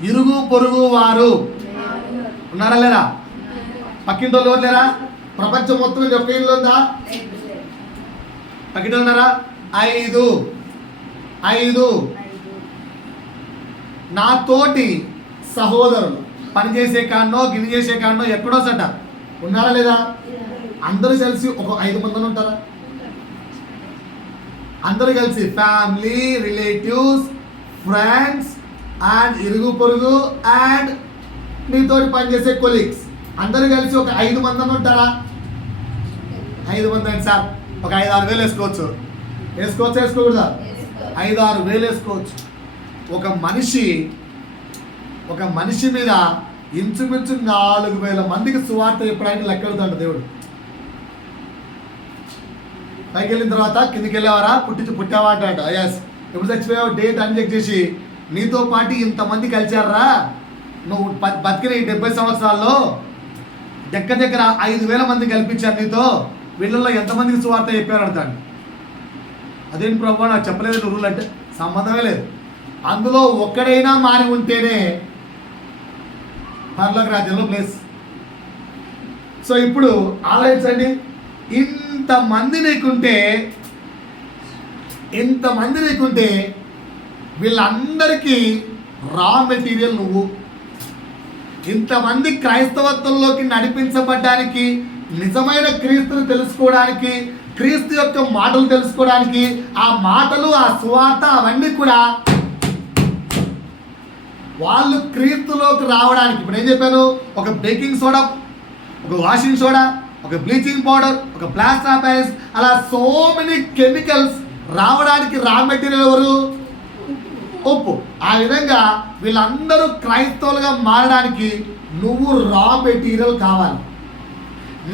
ఇరుగు పొరుగు వారు ఉన్నారా లేరా? పక్కింటి వాళ్ళు ఎవరు లేరా? ప్రపంచం మొత్తం మీద ఒక్క ఇల్లు ఉందా? పక్కింటి ఉన్నారా? 5 నా తోటి సహోదరులు పనిచేసే కాడనో గిని చేసే కాడనో ఎక్కడో సట ఉన్నారా లేదా? అందరూ కలిసి ఒక 5 మంది ఉంటారా? అందరూ కలిసి ఫ్యామిలీ, రిలేటివ్స్, ఫ్రెండ్స్ అండ్ ఇరుగు పొరుగు అండ్ నీతోటి పనిచేసే కొలీగ్స్ అందరూ కలిసి ఒక 5 మంది ఉంటారా? 5 మంది అండి సార్. ఒక 5-6 వేలు వేసుకోవచ్చు. వేసుకోకూడదా? 5-6 వేలు వేసుకోవచ్చు. ఒక మనిషి మీద ఇంచుమించు 4,000 మందికి సువార్త చెప్పడానికి లెక్కడుతాడు దేవుడు. పైకి వెళ్ళిన తర్వాత కిందికి వెళ్ళేవారా? పుట్టావా అంటాడు. ఎస్. ఎప్పుడు చచ్చిపోయావు డేట్ అని చెక్ చేసి, నీతో పాటు ఇంతమంది కలిచారా నువ్వు బతికిన ఈ 70 సంవత్సరాల్లో దగ్గర 5,000 మంది కల్పించారు నీతో, వీళ్ళల్లో ఎంతమందికి సువార్త చెప్పారు అడతాడు. అదేంటి ప్రభు నాకు చెప్పలేదు నువ్వు రూల్ అంటే? సంబంధమే లేదు. అందులో ఒక్కడైనా మారి ఉంటేనే పరలోక రాజ్యంలో ప్లేస్. సో ఇప్పుడు ఆలోచించండి, ఇంతమంది నీకుంటే వీళ్ళందరికీ రా మెటీరియల్ నువ్వు. ఇంతమంది క్రైస్తవత్వంలోకి నడిపించబడ్డానికి, నిజమైన క్రీస్తుని తెలుసుకోవడానికి, క్రీస్తు యొక్క మాటలు తెలుసుకోవడానికి, ఆ మాటలు, ఆ సువార్త అవన్నీ కూడా వాళ్ళు క్రీస్తులోకి రావడానికి. ఇప్పుడు ఏం చెప్పాను? ఒక బేకింగ్ సోడా, ఒక వాషింగ్ సోడా, ఒక బ్లీచింగ్ పౌడర్, ఒక ప్లాస్టర్ ఆఫ్ ప్యారిస్, అలా సో మెనీ కెమికల్స్ రావడానికి రా మెటీరియల్ ఎవరు? ఉప్పు. ఆ విధంగా వీళ్ళందరూ క్రైస్తవులుగా మారడానికి నువ్వు రా మెటీరియల్ కావాలి.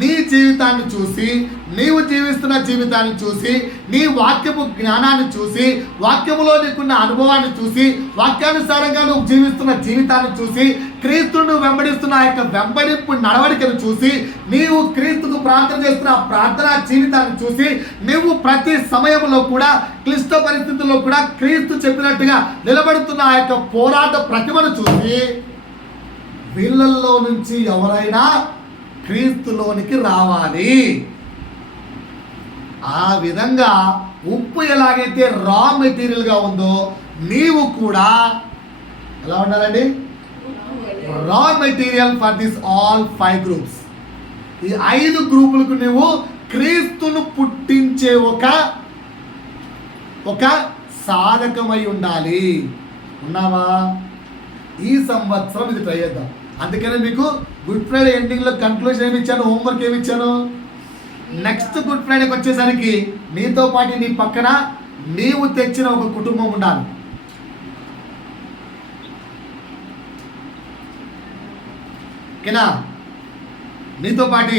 నీ జీవితాన్ని చూసి, నీవు జీవిస్తున్న జీవితాన్ని చూసి, నీ వాక్యపు జ్ఞానాన్ని చూసి, వాక్యములో నీకున్న అనుభవాన్ని చూసి, వాక్యానుసారంగా నువ్వు జీవిస్తున్న జీవితాన్ని చూసి, క్రీస్తును వెంబడిస్తున్న ఆ యొక్క వెంబడింపు నడవడికను చూసి, నీవు క్రీస్తుకు ప్రార్థన చేస్తున్న ఆ ప్రార్థనా జీవితాన్ని చూసి, నువ్వు ప్రతి సమయంలో కూడా, క్లిష్ట పరిస్థితుల్లో కూడా క్రీస్తు చెప్పినట్టుగా నిలబడుతున్న ఆ యొక్క పోరాట ప్రతిమను చూసి, వీళ్ళల్లో నుంచి ఎవరైనా క్రీస్తులోనికి రావాలి. ఆ విధంగా ఉప్పు ఎలాగైతే రా మెటీరియల్గా ఉందో, నీవు కూడా ఎలా ఉండాలండి? Raw material for this all 5 groups. ఈ 5 గ్రూపులకు నువ్వు క్రీస్తును పుట్టించే ఒక సాధకమై ఉండాలి. ఉన్నావా? ఈ సంవత్సరం ఇది ట్రై చేద్దాం. అందుకనే మీకు గుడ్ ఫ్రైడే ఎండింగ్లో కన్క్లూజన్ ఏమి ఇచ్చాను, హోంవర్క్ ఏమి ఇచ్చాను? నెక్స్ట్ గుడ్ ఫ్రైడేకి వచ్చేసరికి నీతో పాటు నీ పక్కన నీవు తెచ్చిన ఒక కుటుంబం ఉండాలి. ఓకేనా? నీతో పాటు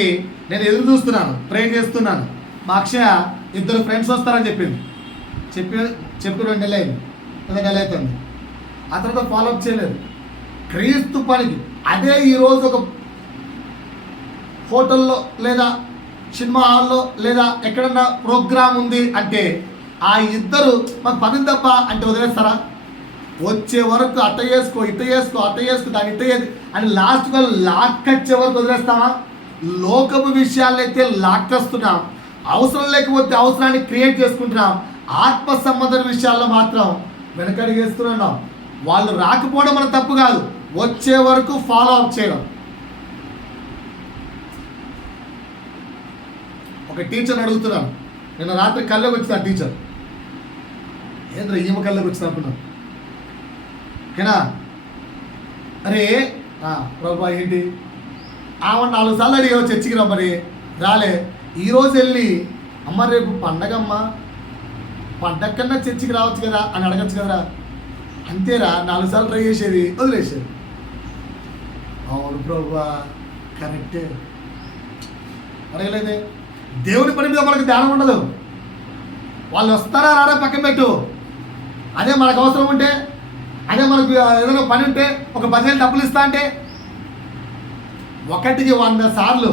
నేను ఎదురు చూస్తున్నాను, ట్రై చేస్తున్నాను. మా అక్షయ 2 ఫ్రెండ్స్ వస్తారని చెప్పింది. చెప్పి 2 నెలలు అయింది, 10 నెలలు అవుతుంది. ఆ తర్వాత ఫాలోఅప్ చేయలేదు. క్రీస్తు పనికి అదే ఈరోజు ఒక హోటల్లో లేదా సినిమా హాల్లో లేదా ఎక్కడన్నా ప్రోగ్రామ్ ఉంది అంటే ఆ ఇద్దరు మాకు పని తప్ప అంటే వదిలేస్తారా? వచ్చే వరకు అట్ట చేసుకో ఇట్ట చేసుకో అట్ట చేసుకో దాన్ని ఇట్ట చేసి అని లాస్ట్గా లాక్కచ్చే వరకు వదిలేస్తామా? లోకపు విషయాలైతే లాక్కేస్తున్నాం, అవసరం లేకపోతే అవసరాన్ని క్రియేట్ చేసుకుంటున్నాం. ఆత్మ సంబంధ విషయాల్లో మాత్రం వెనకడిగేస్తున్నాం. వాళ్ళు రాకపోవడం మన తప్పు కాదు, వచ్చే వరకు ఫాలో అప్ చేయడం. ఒక టీచర్ అడుగుతున్నాను, నిన్న రాత్రి కళ్ళకి వచ్చింది ఆ టీచర్. ఏంద్ర ఈమె కళ్ళకి వచ్చింది అనుకున్నాను. ఓకేనా? అరే ప్రభా ఏంటి ఆమె 4 సార్లు అడిగావు చర్చికి రమ్మని, రాలే. ఈరోజు వెళ్ళి అమ్మ రేపు పండగమ్మ, పండగ కన్నా చర్చికి రావచ్చు కదా అని అడగచ్చు కదరా. అంతేరా 4 సార్లు ట్రై చేసేది, వదిలేసేది. అవును ప్రభా కరెక్టే, అడగలేదే. దేవుని పని మీద మనకు ధ్యానం ఉండదు. వాళ్ళు వస్తారా రారా పక్కన పెట్టు. అదే మనకు అవసరం ఉంటే, అదే మనకు ఏదైనా పని ఉంటే, ఒక 10,000 డబ్బులు ఇస్తా అంటే 1కి 100 సార్లు.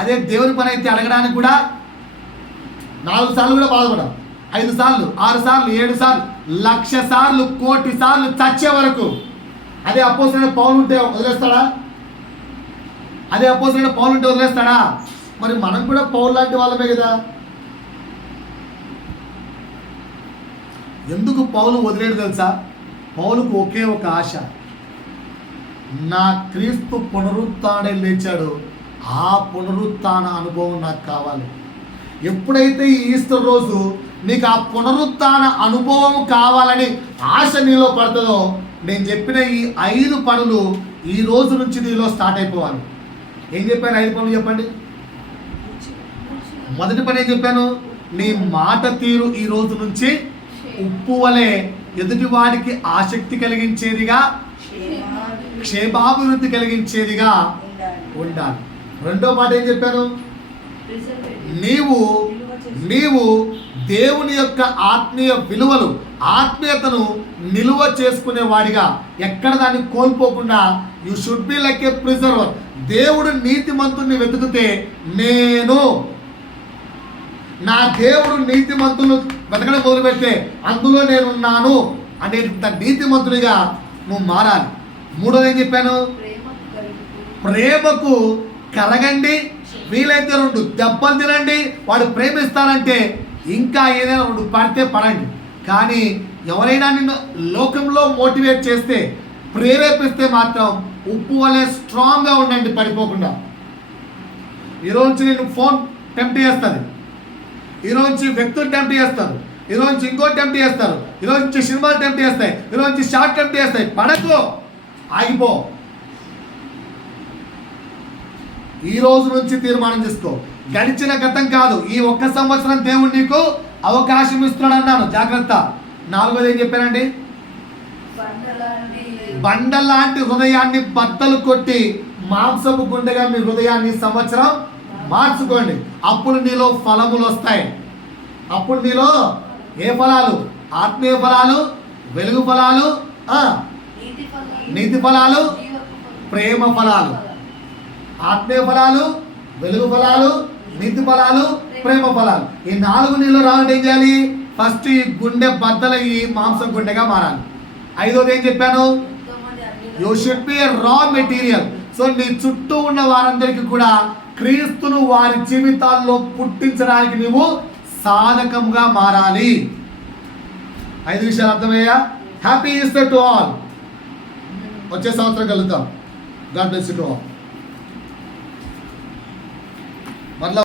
అదే దేవుని పని అయితే అడగడానికి కూడా 4 సార్లు కూడా బాధపడం, 5 సార్లు 6 సార్లు 7 సార్లు 1,00,000 సార్లు 1,00,00,000 సార్లు చచ్చే వరకు. అదే అపోజిట్ పౌలు ఉంటే వదిలేస్తాడా? అదే అపోజిట్ పౌలు ఉంటే వదిలేస్తాడా? మరి మనం కూడా పౌలు లాంటి వాళ్ళమే కదా. ఎందుకు పౌలు వదిలేడు తెలుసా? పౌలుకు ఒకే ఒక ఆశ, నా క్రీస్తు పునరుత్థానం లేచాడు, ఆ పునరుత్థాన అనుభవం నాకు కావాలి. ఎప్పుడైతే ఈ ఈస్టర్ రోజు నీకు ఆ పునరుత్థాన అనుభవం కావాలని ఆశ నీలో పడుతుందో, నేను చెప్పిన ఈ 5 పనులు ఈ రోజు నుంచి నీలో స్టార్ట్ అయిపోవాలి. ఏం చెప్పాను? 5 పనులు చెప్పండి. మొదటి పని ఏం చెప్పాను? నీ మాట తీరు ఈ రోజు నుంచి ఉప్పు వలె ఎదుటివాడికి ఆసక్తి కలిగించేదిగా, క్షేమాభివృద్ధి కలిగించేదిగా ఉండాలి. రెండో మాట ఏం చెప్పాను? నీవు దేవుని యొక్క ఆత్మీయ విలువలు, ఆత్మీయతను నిలువ చేసుకునేవాడిగా, ఎక్కడ దాన్ని కోల్పోకుండా you should be like A preserver. దేవుడు నీతిమంతుని వెతుకుతే నా దేవుడు నీతిమంతులు వెతకడం మొదలుపెడితే అందులో నేనున్నాను అనే నీతిమంతుడిగా నువ్వు మారాలి. మూడోది ఏం చెప్పాను? ప్రేమకు కరగండి, వీలైతే 2 దెబ్బలు తినండి. వాడు ప్రేమిస్తానంటే ఇంకా ఏదైనా 2 పడితే పడండి. కానీ ఎవరైనా నిన్ను లోకంలో మోటివేట్ చేస్తే, ప్రేరేపిస్తే మాత్రం ఉప్పు వలె స్ట్రాంగ్గా ఉండండి, పడిపోకుండా. ఈరోజు నేను ఫోన్ టెంప్ట్ చేస్తుంది, ఈరోజు వ్యక్తులు టెంప్ట్ చేస్తారు, ఈరోజు ఇంకో టెంప్ట్ చేస్తారు, ఈరోజు సినిమాలు టెంప్ట్ చేస్తాయి, ఈరోజు షార్ట్ టెంప్ట్ చేస్తాయి. పడకు, ఆగిపో. ఈ రోజు నుంచి తీర్మానం చేసుకో. గడిచిన గతం కాదు, ఈ 1 సంవత్సరం దేవుడు నీకు అవకాశం ఇస్తున్నాడు అన్నాను, జాగ్రత్త. 4వది ఏం చెప్పానండి? బండలాంటి హృదయాన్ని బద్దలు కొట్టి మాంసపు గుండెగా మీ హృదయాన్ని సంవత్సరం మార్చుకోండి. అప్పుడు నీలో ఫలములు వస్తాయి. అప్పుడు నీలో ఏ ఫలాలు? ఆత్మీయ ఫలాలు, వెలుగు ఫలాలు, నీతి ఫలాలు, ప్రేమ ఫలాలు. ఆత్మీయ ఫలాలు, వెలుగు ఫలాలు, నీతి ఫలాలు, ప్రేమ ఫలాలు. ఈ 4 నీళ్ళు రావాలంటే ఏం చేయాలి? ఫస్ట్ ఈ గుండె బద్దలయ్యి మాంసం గుండెగా మారాలి. 5వది ఏం చెప్పాను? You should be a raw material. So నీ చుట్టూ ఉన్న వారందరికీ కూడా క్రీస్తును వారి జీవితాల్లో పుట్టించడానికి నువ్వు సాధకంగా మారాలి. 5 విషయాలు అర్థమయ్యా? Happy Easter to all. వచ్చే సంవత్సరం కలుద్దాం. God bless you to all.